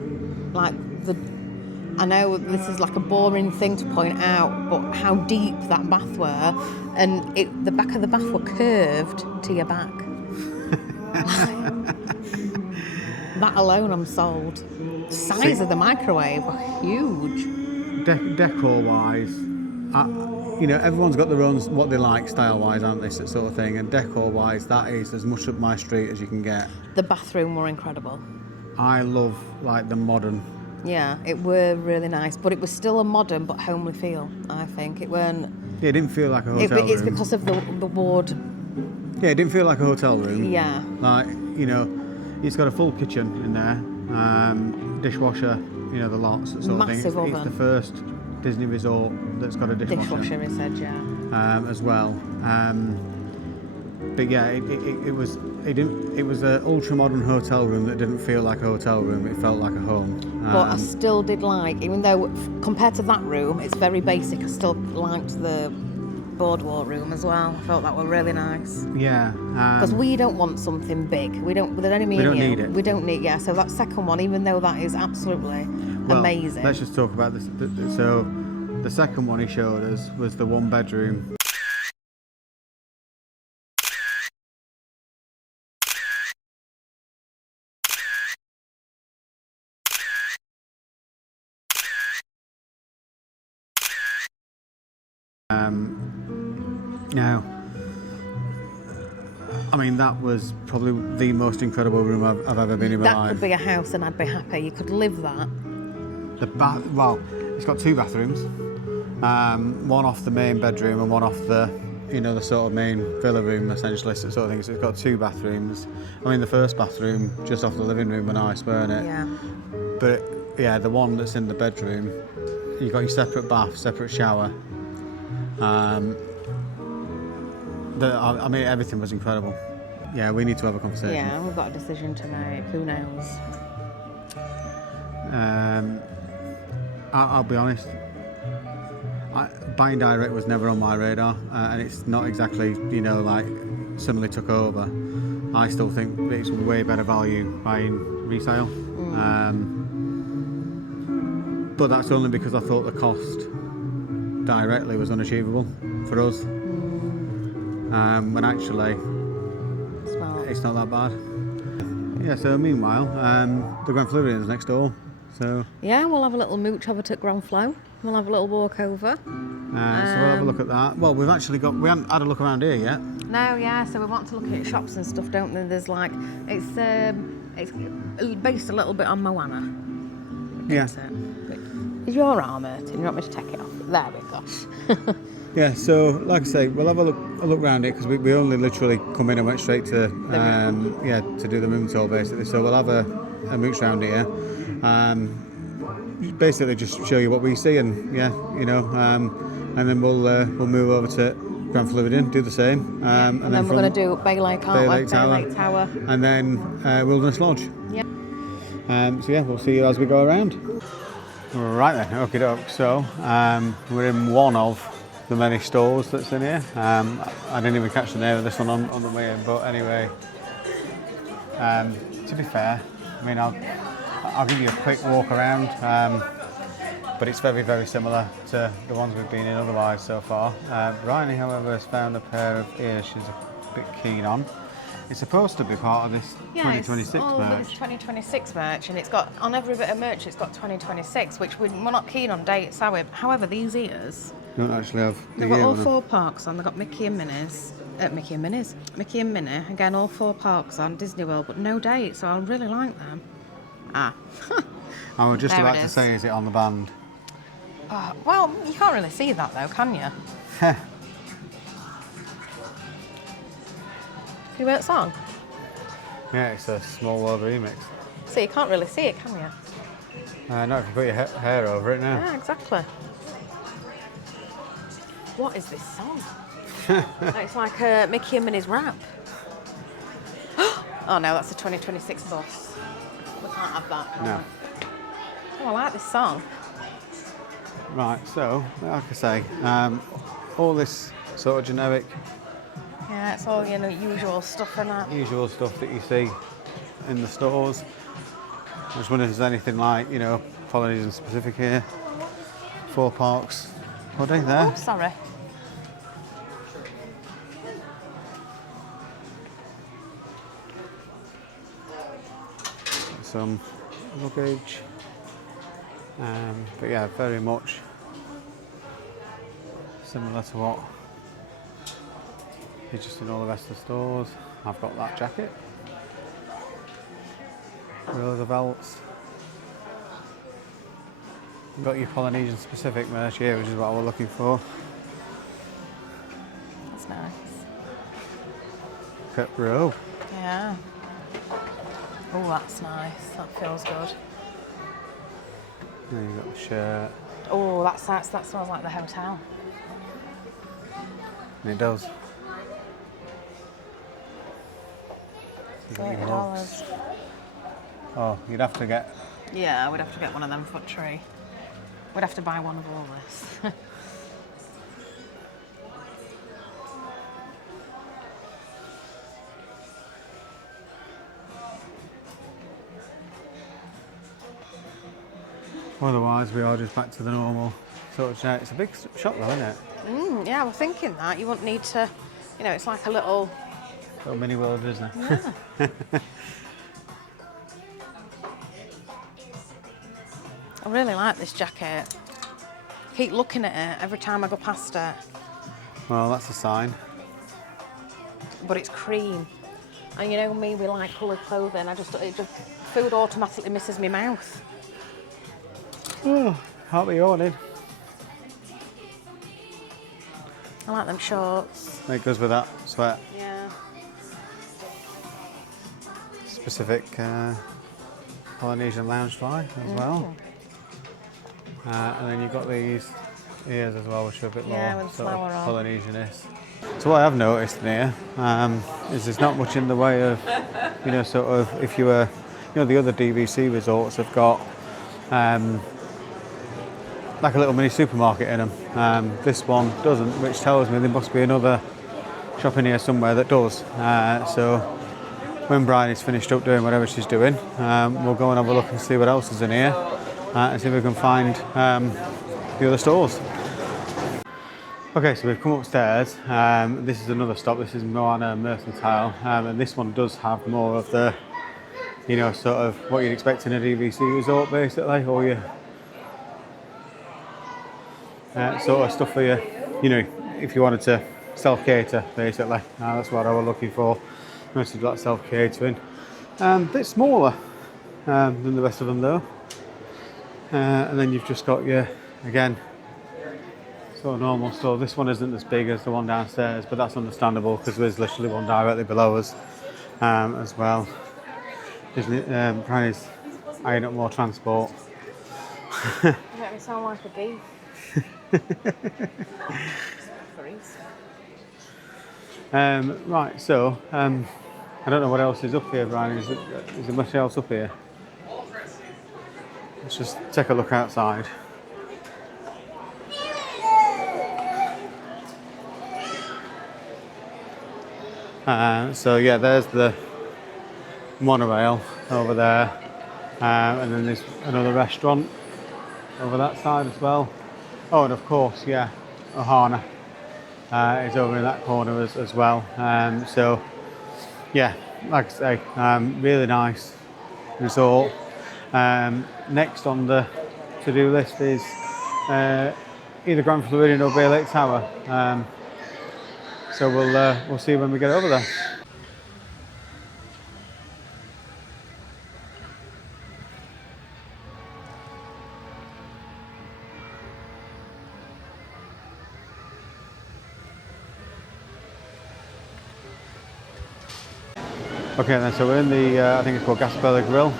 I know this is like a boring thing to point out, but how deep that bath were, and the back of the bath were curved to your back. That alone, I'm sold. The size of the microwave were huge. Decor-wise, everyone's got their own what they like style-wise, aren't they, sort of thing. And decor-wise, that is as much up my street as you can get. The bathroom were incredible. I love like the modern. Yeah, it were really nice, but it was still a modern but homely feel. I think it weren't. Yeah, it didn't feel like a hotel room. It's because of the ward. Yeah, it didn't feel like a hotel room. Yeah. Like, it's got a full kitchen in there, dishwasher, the lots, that sort Massive of thing. oven. It's the first Disney resort that's got a dishwasher. Dishwasher, he said, yeah. As well. But yeah, it was It was an ultra modern hotel room that didn't feel like a hotel room. It felt like a home. But I still did like, even though compared to that room, it's very basic. I still liked the boardwalk room as well. I felt that were really nice. Yeah. Because we don't want something big. We don't. With only me We and don't you, need it. We don't need. Yeah. So that second one, even though that is absolutely Well, amazing. Let's just talk about this. So, the second one he showed us was the 1 bedroom. Now, I mean, that was probably the most incredible room I've ever been in my that life. could be a house, and I'd be happy. You could live that. Well, it's got 2 bathrooms, one off the main bedroom and one off the, the sort of main villa room, essentially, sort of thing. So it's got 2 bathrooms. I mean, the first bathroom just off the living room were nice, weren't it? Yeah. But yeah, the one that's in the bedroom, you got your separate bath, separate shower. I mean, everything was incredible. Yeah, we need to have a conversation. Yeah, we've got a decision to make. Who knows? I'll be honest. Buying direct was never on my radar, and it's not exactly, like suddenly took over. I still think it's way better value buying resale. But that's only because I thought the cost directly was unachievable for us. When actually, it's not that bad. Yeah, so meanwhile, the Grand Floridian's next door. So Yeah, we'll have a little mooch over to Grand Flow. We'll have a little walk over. so we'll have a look at that. Well, we haven't had a look around here yet. No, yeah, so we want to look at shops and stuff, don't we? There's like, it's based a little bit on Moana. Yeah. Is your arm hurting? You want me to take it off? There we go. Yeah, so like I say, we'll have a look around it because we only literally come in and went straight to to do the moon tour basically. So we'll have a mooch round here, basically just show you what we see and and then we'll move over to Grand Floridian, do the same, and then we're going to do Bay Lake, Bay Lake Tower, and then Wilderness Lodge. Yep. So yeah, we'll see you as we go around. Right then, okie doke. So we're in one of the many stores that's in here. I didn't even catch the name of this one on the way in, but anyway, to be fair, I mean, I'll give you a quick walk around, but it's very, very similar to the ones we've been in otherwise so far. Bryany, however, has found a pair of ears she's a bit keen on. It's supposed to be part of this 2026 merch. It's 2026 merch, and it's got, on every bit of merch, it's got 2026, which we're not keen on dates, are we? However, these ears, Don't actually have the they've got year all on them. 4 parks on. They've got Mickey and Minnie. Again, all 4 parks on Disney World, but no date, so I really like them. I was just There about it to is. say, is it on the band? Well, you can't really see that though, can you? You weren't song? Yeah, it's a Small World remix. So you can't really see it, can you? Not if you put your hair over it now. Yeah, exactly. What is this song? It's like Mickey and Minnie's rap. Oh no, that's a 2026 bus. We can't have that. No. Oh, I like this song. Right, so, like I say, all this sort of generic, Yeah, it's all, usual stuff in that. usual stuff that you see in the stores. I just wonder if there's anything like, Polynesian specific here. 4 parks. Hoodie there. Oh, sorry. Some luggage. But yeah, very much similar to what is just in all the rest of the stores. I've got that jacket. Roosevelt's. Got your Polynesian specific merch here, which is what I was looking for. That's nice. Cut row. Yeah. Oh, that's nice. That feels good. Then you've got the shirt. Oh, that smells like the hotel. And it does. You got your $30. mugs. Oh, you'd have to get. Yeah, we'd have to get one of them foot tree. We'd have to buy one of all this. Otherwise, we are just back to the normal sort of chair. It's a big shop though, isn't it? Yeah, we're thinking that. You wouldn't need to, you know, it's like a little... Little mini World Disney. Yeah. I really like this jacket. Keep looking at it every time I go past it. Well, that's a sign. But it's cream. And you know me, we like coloured clothing. Food automatically misses my mouth. Oh, can't be yawning. I like them shorts. It goes with that sweat. Yeah. Specific Polynesian lounge fly as well. And then you've got these ears as well, which are a bit Yeah, more with sort flower of on. Polynesian-ish. So what I have noticed in here is there's not much in the way of, you know, sort of if you were, you know, the other DVC resorts have got like a little mini supermarket in them. This one doesn't, which tells me there must be another shop in here somewhere that does. So when Bryany's finished up doing whatever she's doing, we'll go and have a look and see what else is in here and see if we can find the other stores. Okay, so we've come upstairs. This is another stop. This is Moana Mercantile, and this one does have more of the, you know, sort of what you'd expect in a DVC resort, basically, or your sort of stuff for you know, if you wanted to self-cater, basically. That's what I was looking for. Most of that self-catering. A bit smaller than the rest of them, though. And then you've just got your, again, sort of normal store. This one isn't as big as the one downstairs, but that's understandable because there's literally one directly below us as well. Bryany's eyeing up more transport. You make me sound like a bee. Right, so I don't know what else is up here, Brian. Is there much else up here? Let's just take a look outside. So yeah, there's the monorail over there, and then there's another restaurant over that side as well. Oh, and of course, yeah, Ohana is over in that corner as well. So yeah, like I say, really nice resort. Next on the to-do list is either Grand Floridian or Bay Lake Tower. So we'll see when we get over there. Okay then, so we're in the, I think it's called Gaspella Grill,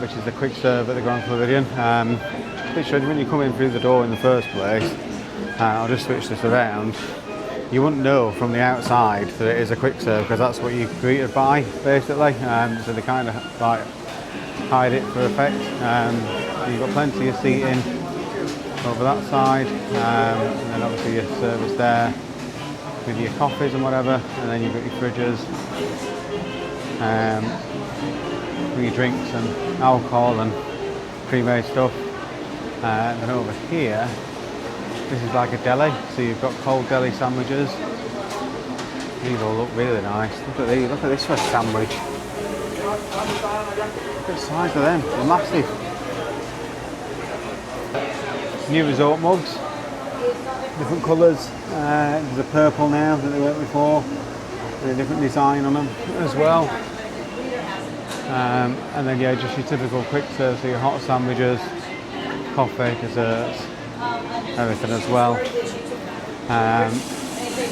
which is the quick serve at the Grand Floridian. A bit strange when you come in through the door in the first place. I'll just switch this around. You wouldn't know from the outside that it is a quick serve because that's what you're greeted by, basically. So they kind of like hide it for effect. You've got plenty of seating over that side, and then obviously your service there with your coffees and whatever, and then you've got your fridges. For your drinks and alcohol and pre-made stuff. And then over here, this is like a deli, so you've got cold deli sandwiches. These all look really nice. Look at these, look at this for a sandwich. Look at the size of them, they're massive. New resort mugs, different colours. There's a purple now that they weren't before, with a different design on them as well. And then yeah, just your typical quick serve, so your hot sandwiches, coffee, desserts, everything as well.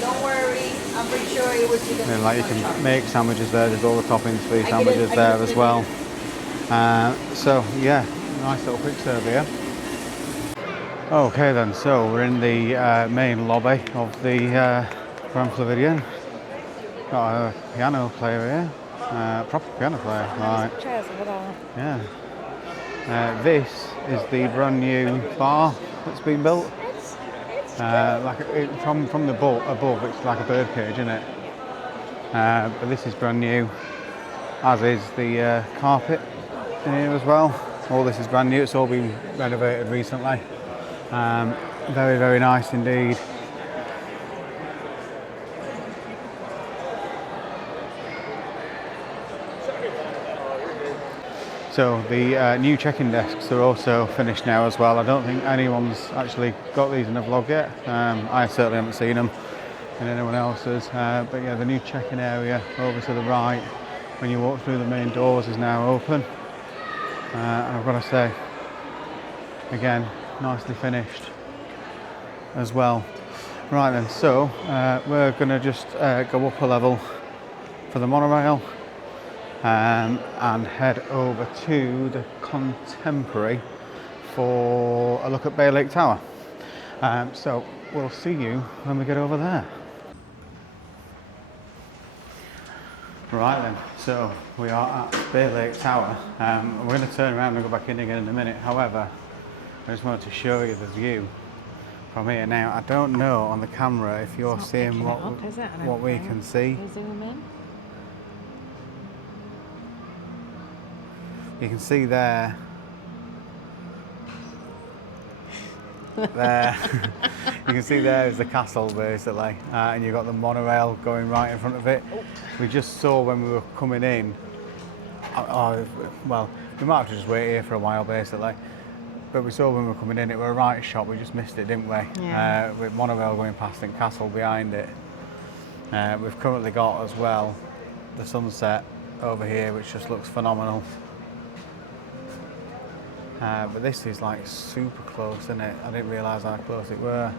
Don't worry, I'm pretty sure it was. And then like you can make sandwiches there, there's all the toppings for your sandwiches there as well. So yeah, nice little quick serve here. Okay then, so we're in the main lobby of the Grand Floridian. Got a piano player here. Proper piano player, right? Chairs over there. Yeah. This is the brand new bar that's been built. From the above, it's like a bird cage, isn't it? But this is brand new, as is the carpet in here as well. All this is brand new. It's all been renovated recently. Very, very nice indeed. So the new check-in desks are also finished now as well. I don't think anyone's actually got these in the vlog yet. I certainly haven't seen them in anyone else's. But yeah, the new check-in area over to the right when you walk through the main doors is now open. And I've got to say, again, nicely finished as well. Right then, so we're going to just go up a level for the monorail. And head over to the Contemporary for a look at Bay Lake Tower. So we'll see you when we get over there. Right then, so we are at Bay Lake Tower. We're going to turn around and go back in again in a minute. However, I just wanted to show you the view from here. Now, I don't know on the camera if you're seeing what we can see. Zoom in. You can see there. There. You can see there is the castle basically, and you've got the monorail going right in front of it. We just saw when we were coming in. Well, we might have to just wait here for a while basically. But we saw when we were coming in, it were a right shot. We just missed it, didn't we? Yeah. With monorail going past and castle behind it. We've currently got as well the sunset over here, which just looks phenomenal. But this is like super close, isn't it? I didn't realise how close it were.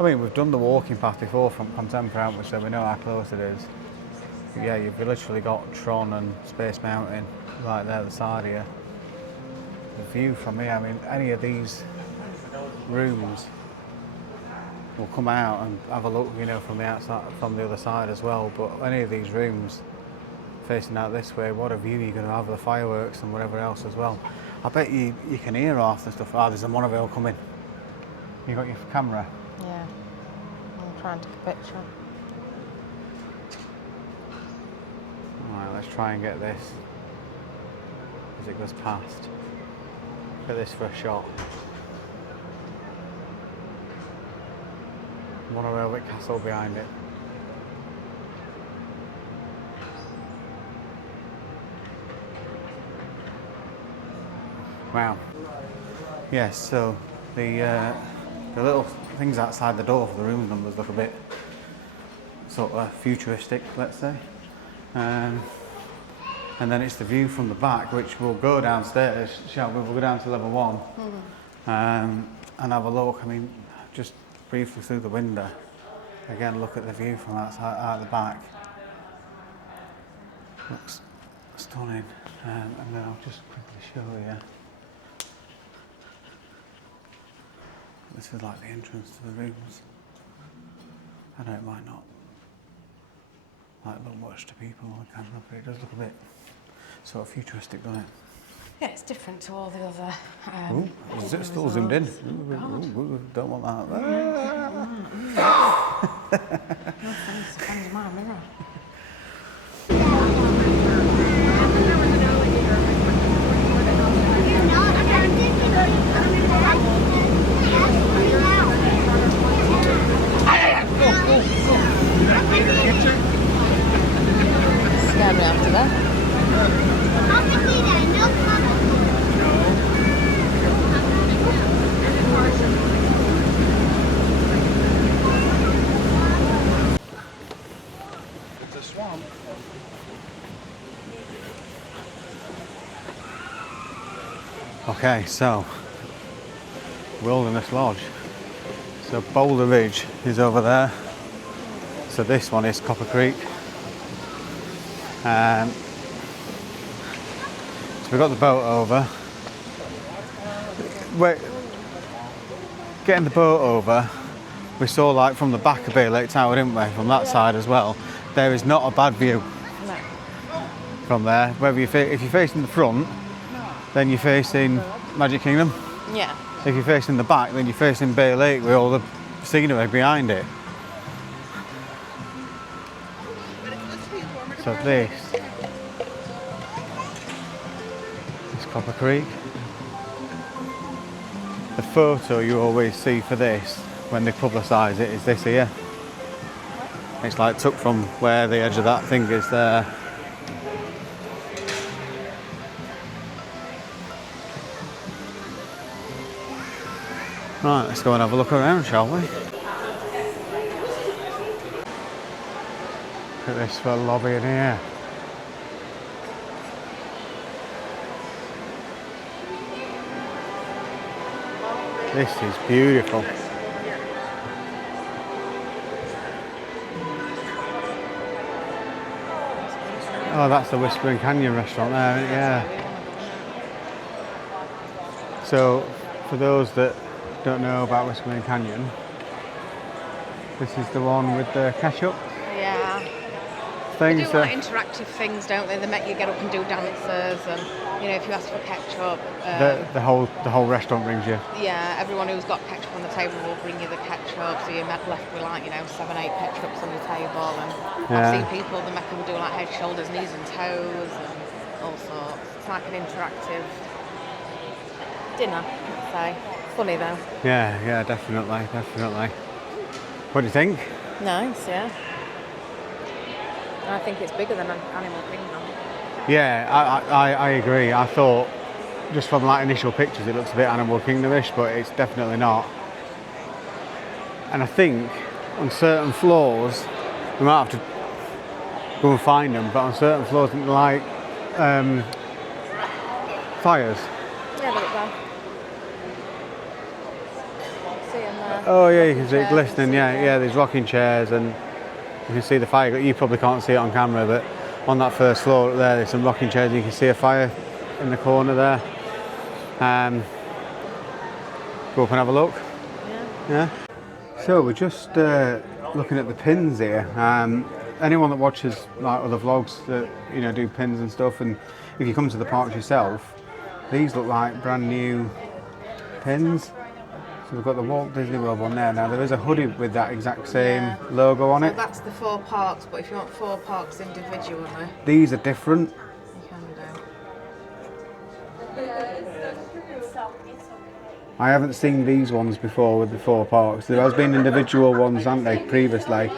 I mean, we've done the walking path before from Contemporary, haven't we? So we know how close it is. But yeah, you've literally got Tron and Space Mountain right there at the side here. The view from here, I mean, any of these rooms will come out and have a look, you know, from the outside, from the other side as well. But any of these rooms facing out this way, what a view you're going to have of the fireworks and whatever else as well. I bet you can hear half the stuff. There's a monorail coming. You got your camera? Yeah. I'm trying to take a picture. Alright, let's try and get this as it goes past. Get this for a shot. Monorail with castle behind it. Wow. Yes, so the little things outside the door for the room numbers look a bit sort of futuristic, let's say. And then it's the view from the back, which will go downstairs, shall we? We'll go down to level 1 and have a look. I mean, just briefly through the window. Again, look at the view from outside, out the back. Looks stunning. And then I'll just quickly show you. This is like the entrance to the rooms. I know it might not look much to people on camera, but it does look a bit sort of futuristic, doesn't it? Yeah, it's different to all the other. Is it still zoomed in? Ooh, don't want that. Find my mirror. Scan me after that. It's a swamp. Okay, so Wilderness Lodge. So Boulder Ridge is over there. So this one is Copper Creek. So we've got the boat over. Getting the boat over, we saw like from the back of Bay Lake Tower, didn't we? From that side as well. There is not a bad view. No. from there. Whether if you're facing the front, then you're facing Magic Kingdom. Yeah. If you're facing the back, then you're facing Bay Lake with all the scenery behind it. So this is Copper Creek. The photo you always see for this, when they publicise it, is this here. It's like took from where the edge of that thing is there. Right, let's go and have a look around, shall we? Look at this little lobby in here. This is beautiful. Oh, that's the Whispering Canyon restaurant there, isn't it? Yeah. So, for those that don't know about Whispering Canyon, this is the one with the ketchup Yeah. things. They do like interactive things, don't they? They make you get up and do dances, and you know, if you ask for ketchup, the whole restaurant brings you. yeah, everyone who's got ketchup on the table will bring you the ketchup, so you're left with like 7, 8 ketchups on your table. And Yeah. I've seen people, the Mecca will do like head, shoulders, knees, and toes, and all sorts. It's like an interactive dinner, I'd say. Funny though. Yeah, definitely. What do you think? Nice, yeah. I think it's bigger than Animal Kingdom. Yeah, I agree. I thought, just from like initial pictures, it looks a bit Animal Kingdom-ish, but it's definitely not. And I think on certain floors, we might have to go and find them, but on certain floors, like fires. Yeah, look there. See them there. Oh yeah, you can see it Chairs, glistening. Yeah, yeah. yeah. There's rocking chairs, and you can see the fire. You probably can't see it on camera, but on that first floor up there, there's some rocking chairs. And you can see a fire in the corner there. Go up and have a look. Yeah. So we're just looking at the pins here. Anyone that watches like other vlogs that do pins and stuff, and if you come to the parks yourself, these look like brand new pins. So we've got the Walt Disney World one there. Now there is a hoodie with that exact same logo on it. That's the 4 parks, but if you want 4 parks individually, These are different. you can do. I haven't seen these ones before with the 4 parks. There has been individual ones, haven't they, previously,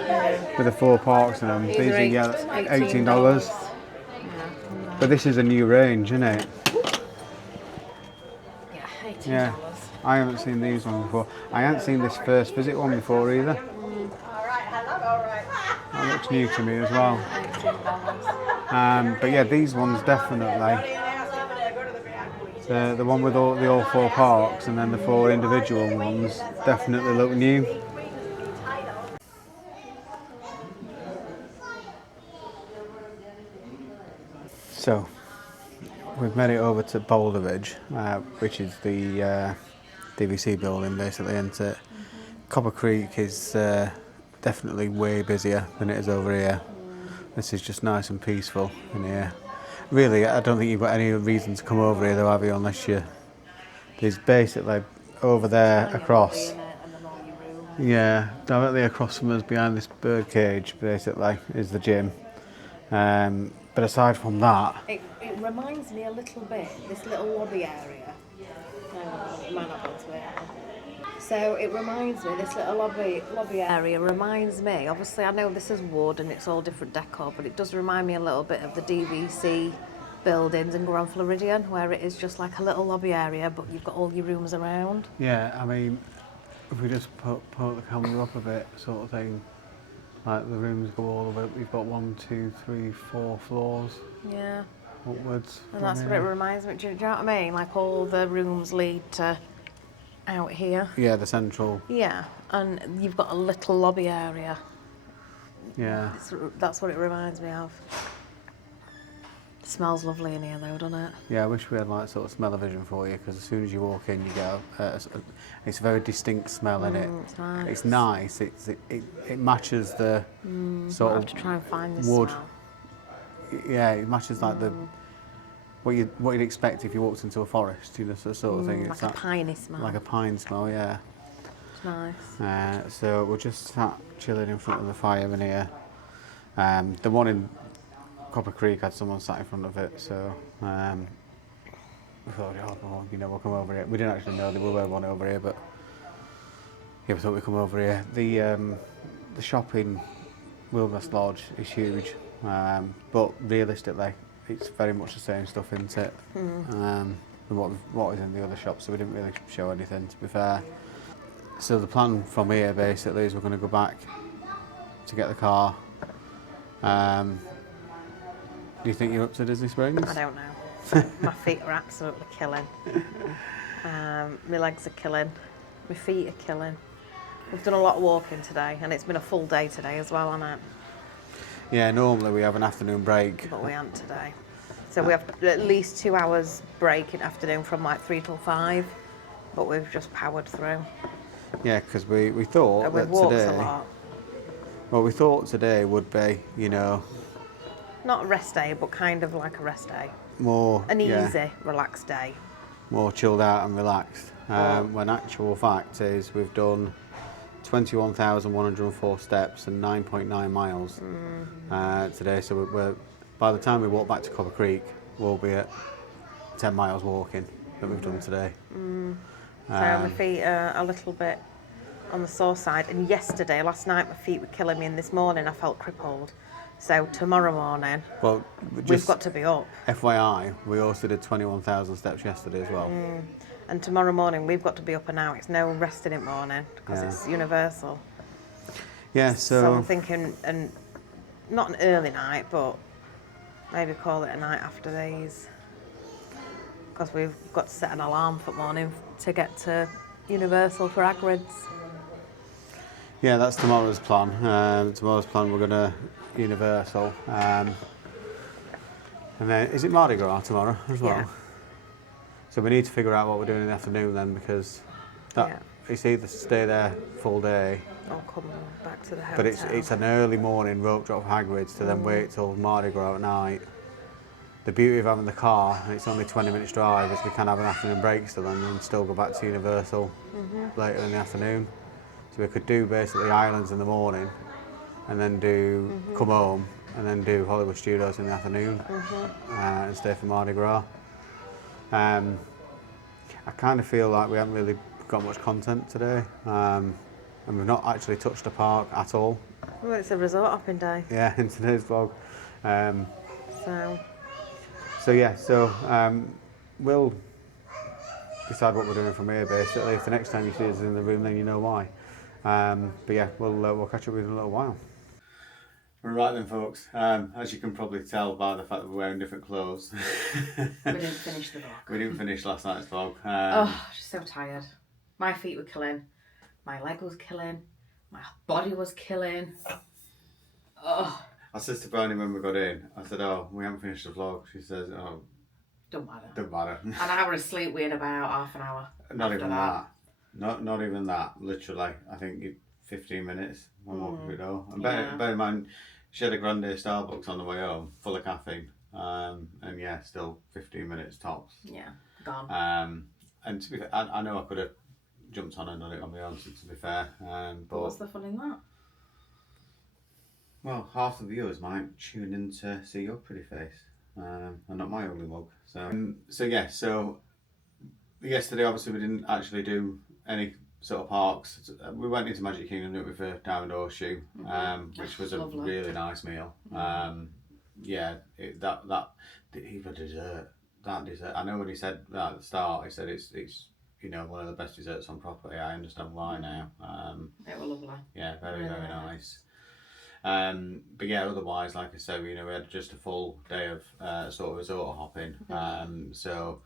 with the 4 parks in them. These are $18. But this is a new range, isn't it? Yeah, $18. Yeah. I haven't seen these ones before. I haven't seen this first visit one before either. That looks new to me as well. $18. But yeah, these ones definitely. The one with all 4 parks and then the 4 individual ones definitely look new. So we've made it over to Boulder Ridge, which is the DVC building basically, and Copper Creek is definitely way busier than it is over here. This is just nice and peaceful in here. Really, I don't think you've got any reason to come over here though, have you, unless there's basically over there across. Yeah, directly across from us behind this bird cage basically is the gym. But aside from that, It reminds me a little bit, this little lobby area. No, it might not go to it. So it reminds me, this little lobby area reminds me, obviously I know this is wood and it's all different decor, but it does remind me a little bit of the DVC buildings in Grand Floridian, where it is just like a little lobby area, but you've got all your rooms around. yeah, I mean, if we just put the camera up a bit, sort of thing, like the rooms go all the way, we've got 1, 2, 3, 4 floors Yeah. upwards. And that's what it reminds me, do you know what I mean? Like all the rooms lead to out here. Yeah, the central. Yeah, and you've got a little lobby area. Yeah. That's what it reminds me of. It smells lovely in here though, doesn't it? Yeah, I wish we had like sort of smell-o-vision for you, because as soon as you walk in, you get it's a very distinct smell in it. It's nice. It's nice. It matches the sort I'll of have to try and find this wood. smell. yeah, it matches like the what you'd expect if you walked into a forest, you know, sort of thing. Like a piney smell. Like a pine smell, yeah. It's nice. So we're just sat chilling in front of the fire in here. The one in Copper Creek had someone sat in front of it, so we thought, oh, you know, we'll come over here. We didn't actually know there were one over here, but yeah, we thought we'd come over here. The shop in Wilderness Lodge is huge, but realistically, it's very much the same stuff, isn't it? Than what is in the other shops, so we didn't really show anything, to be fair. So the plan from here basically is we're going to go back to get the car. Do you think you're up to Disney Springs? I don't know. My feet are absolutely killing. My legs are killing. My feet are killing. We've done a lot of walking today, and it's been a full day today as well, hasn't it? Yeah, normally we have an afternoon break. But we aren't today. So we have at least 2 hours break in the afternoon from like 3 till 5, but we've just powered through. Yeah, because we thought And we've that walked today, a lot. well, we thought today would be, you know, Not a rest day, but kind of like a rest day. more An yeah, easy, relaxed day. more chilled out and relaxed. When actual fact is we've done 21,104 steps and 9.9 miles today. So we're by the time we walk back to Copper Creek, we'll be at 10 miles walking that we've done today. So my feet are a little bit on the sore side. And last night, my feet were killing me, and this morning I felt crippled. So tomorrow morning, Well, we've just got to be up. FYI, we also did 21,000 steps yesterday as well. And tomorrow morning, we've got to be up and out. It's no resting in the morning because Yeah. it's universal. Yeah, So I'm thinking, and not an early night, but maybe call it a night after these. Because we've got to set an alarm for the morning to get to Universal for Hagrid's. yeah, that's tomorrow's plan. Tomorrow's plan, we're going to Universal. And then, is it Mardi Gras tomorrow as well? Yeah. So we need to figure out what we're doing in the afternoon then, because it's either stay there full day, Or come back to the hotel. but it's an early morning rope drop Hagrid's to then wait till Mardi Gras at night. The beauty of having the car, and it's only 20 minutes drive, is we can have an afternoon break still and still go back to Universal later in the afternoon. So we could do basically Islands in the morning, and then come home, and then do Hollywood Studios in the afternoon, and stay for Mardi Gras. I kind of feel like we haven't really got much content today, and we've not actually touched the park at all. Well, it's a resort hopping day. Yeah, in today's vlog. So We'll decide what we're doing from here basically. If the next time you see us in the room, then you know why. But yeah, we'll catch up with you in a little while. Right then, folks. As you can probably tell by the fact that we're wearing different clothes, we didn't finish the vlog. we didn't finish last night's vlog. Just so tired. My feet were killing. My leg was killing. My body was killing. Oh, I said to Bryany when we got in, I said, "Oh, we haven't finished the vlog." She says, "Oh, don't matter. don't matter." An hour of sleep, we had about half an hour. Not after even that. Not even that. Literally, I think 15 minutes. I'm walking through the door. And bear in mind, she had a grande Starbucks on the way home, full of caffeine, and yeah, still 15 minutes tops. Yeah, gone. And to be fair, I know I could have jumped on and done it on my own. To be fair, But what's the fun in that? Well, half the viewers might tune in to see your pretty face, and not my ugly mug. So yesterday obviously we didn't actually do any sort of parks. We went into Magic Kingdom, didn't we, for Diamond Horseshoe, which was a Lovely. really nice meal. Even dessert. That dessert. I know when he said that at the start, he said it's one of the best desserts on property. I understand why now. It was lovely. Yeah, very Really very nice. nice. But yeah, otherwise, like I said, we had just a full day of sort of resort hopping. So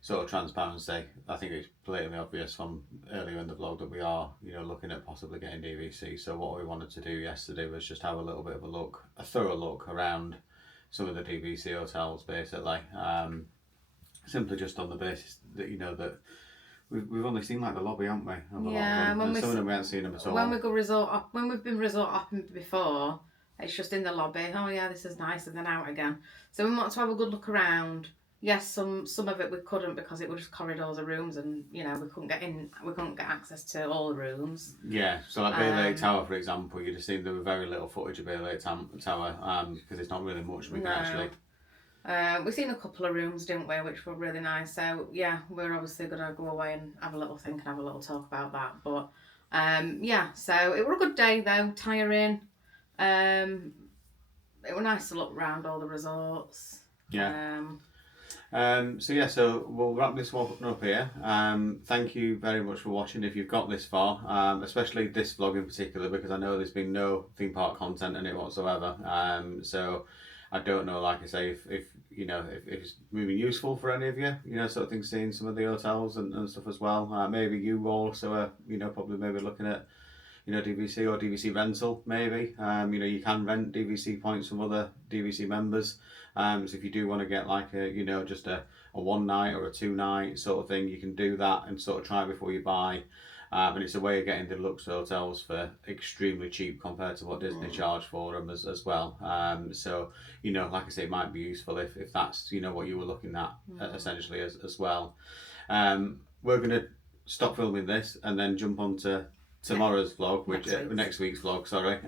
sort of transparency, I think it's blatantly obvious from earlier in the vlog that we are, looking at possibly getting DVC. So what we wanted to do yesterday was just have a little bit of a thorough look around some of the DVC hotels, basically. Simply just on the basis that that we've only seen like the lobby, haven't we? Yeah, and some of them we haven't seen them at all. When we've been resort hopping before, It's just in the lobby. Oh yeah, this is nice, and then out again. So we want to have a good look around. Yes, some of it we couldn't because it was just corridors of rooms, and you know we couldn't get access to all the rooms. Yeah, so like Bay Lake Tower, for example, you'd have seen there was very little footage of Bay Lake Tower because it's not really much we can actually. We've seen a couple of rooms, didn't we, which were really nice. So yeah, we're obviously gonna go away and have a little think and have a little talk about that. But yeah, so it was a good day though, tiring. It was nice to look around all the resorts. Yeah. So we'll wrap this one up here. Thank you very much for watching if you've got this far, especially this vlog in particular, because I know there's been no theme park content in it whatsoever. So I don't know, like I say, if you know if it's really useful for any of you, you know, sort of thing, seeing some of the hotels and stuff as well. Maybe you also are, you know, probably maybe looking at, you know, DVC or DVC rental, maybe. You know, you can rent DVC points from other DVC members. So if you do want to get like a, you know, just a 1 night or a 2 night sort of thing, you can do that and sort of try before you buy. And it's a way of getting deluxe hotels for extremely cheap compared to what Disney charge for them as well. So, you know, like I say, it might be useful if that's, you know, what you were looking at essentially as well. We're going to stop filming this and then jump onto tomorrow's vlog, which next week's vlog, sorry.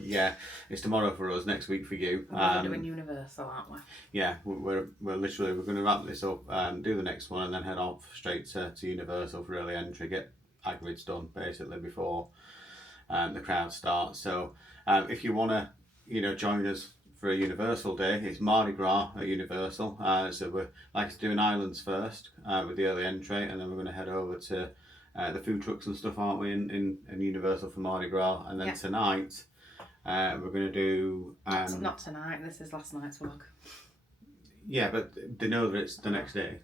Yeah, it's tomorrow for us, next week for you. We're doing Universal, aren't we? Yeah, we're literally, we're going to wrap this up, do the next one, and then head off straight to Universal for early entry, get Hagrid's done basically before the crowd starts. So if you want to, you know, join us for a Universal day, it's Mardi Gras at Universal. So we're like to doing islands first with the early entry, and then we're going to head over to the food trucks and stuff, aren't we, in Universal for Mardi Gras. And then tonight we're going to do not tonight, this is last night's vlog. Yeah, but they know that it's the next day.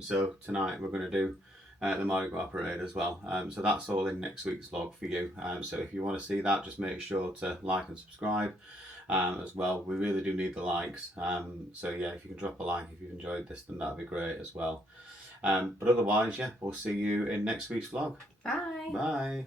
So tonight we're going to do the Mardi Gras parade as well. So that's all in next week's vlog for you. So if you want to see that, just make sure to like and subscribe as well. We really do need the likes. So yeah, if you can drop a like if you've enjoyed this, then that'd be great as well. But otherwise, yeah, we'll see you in next week's vlog. Bye. Bye.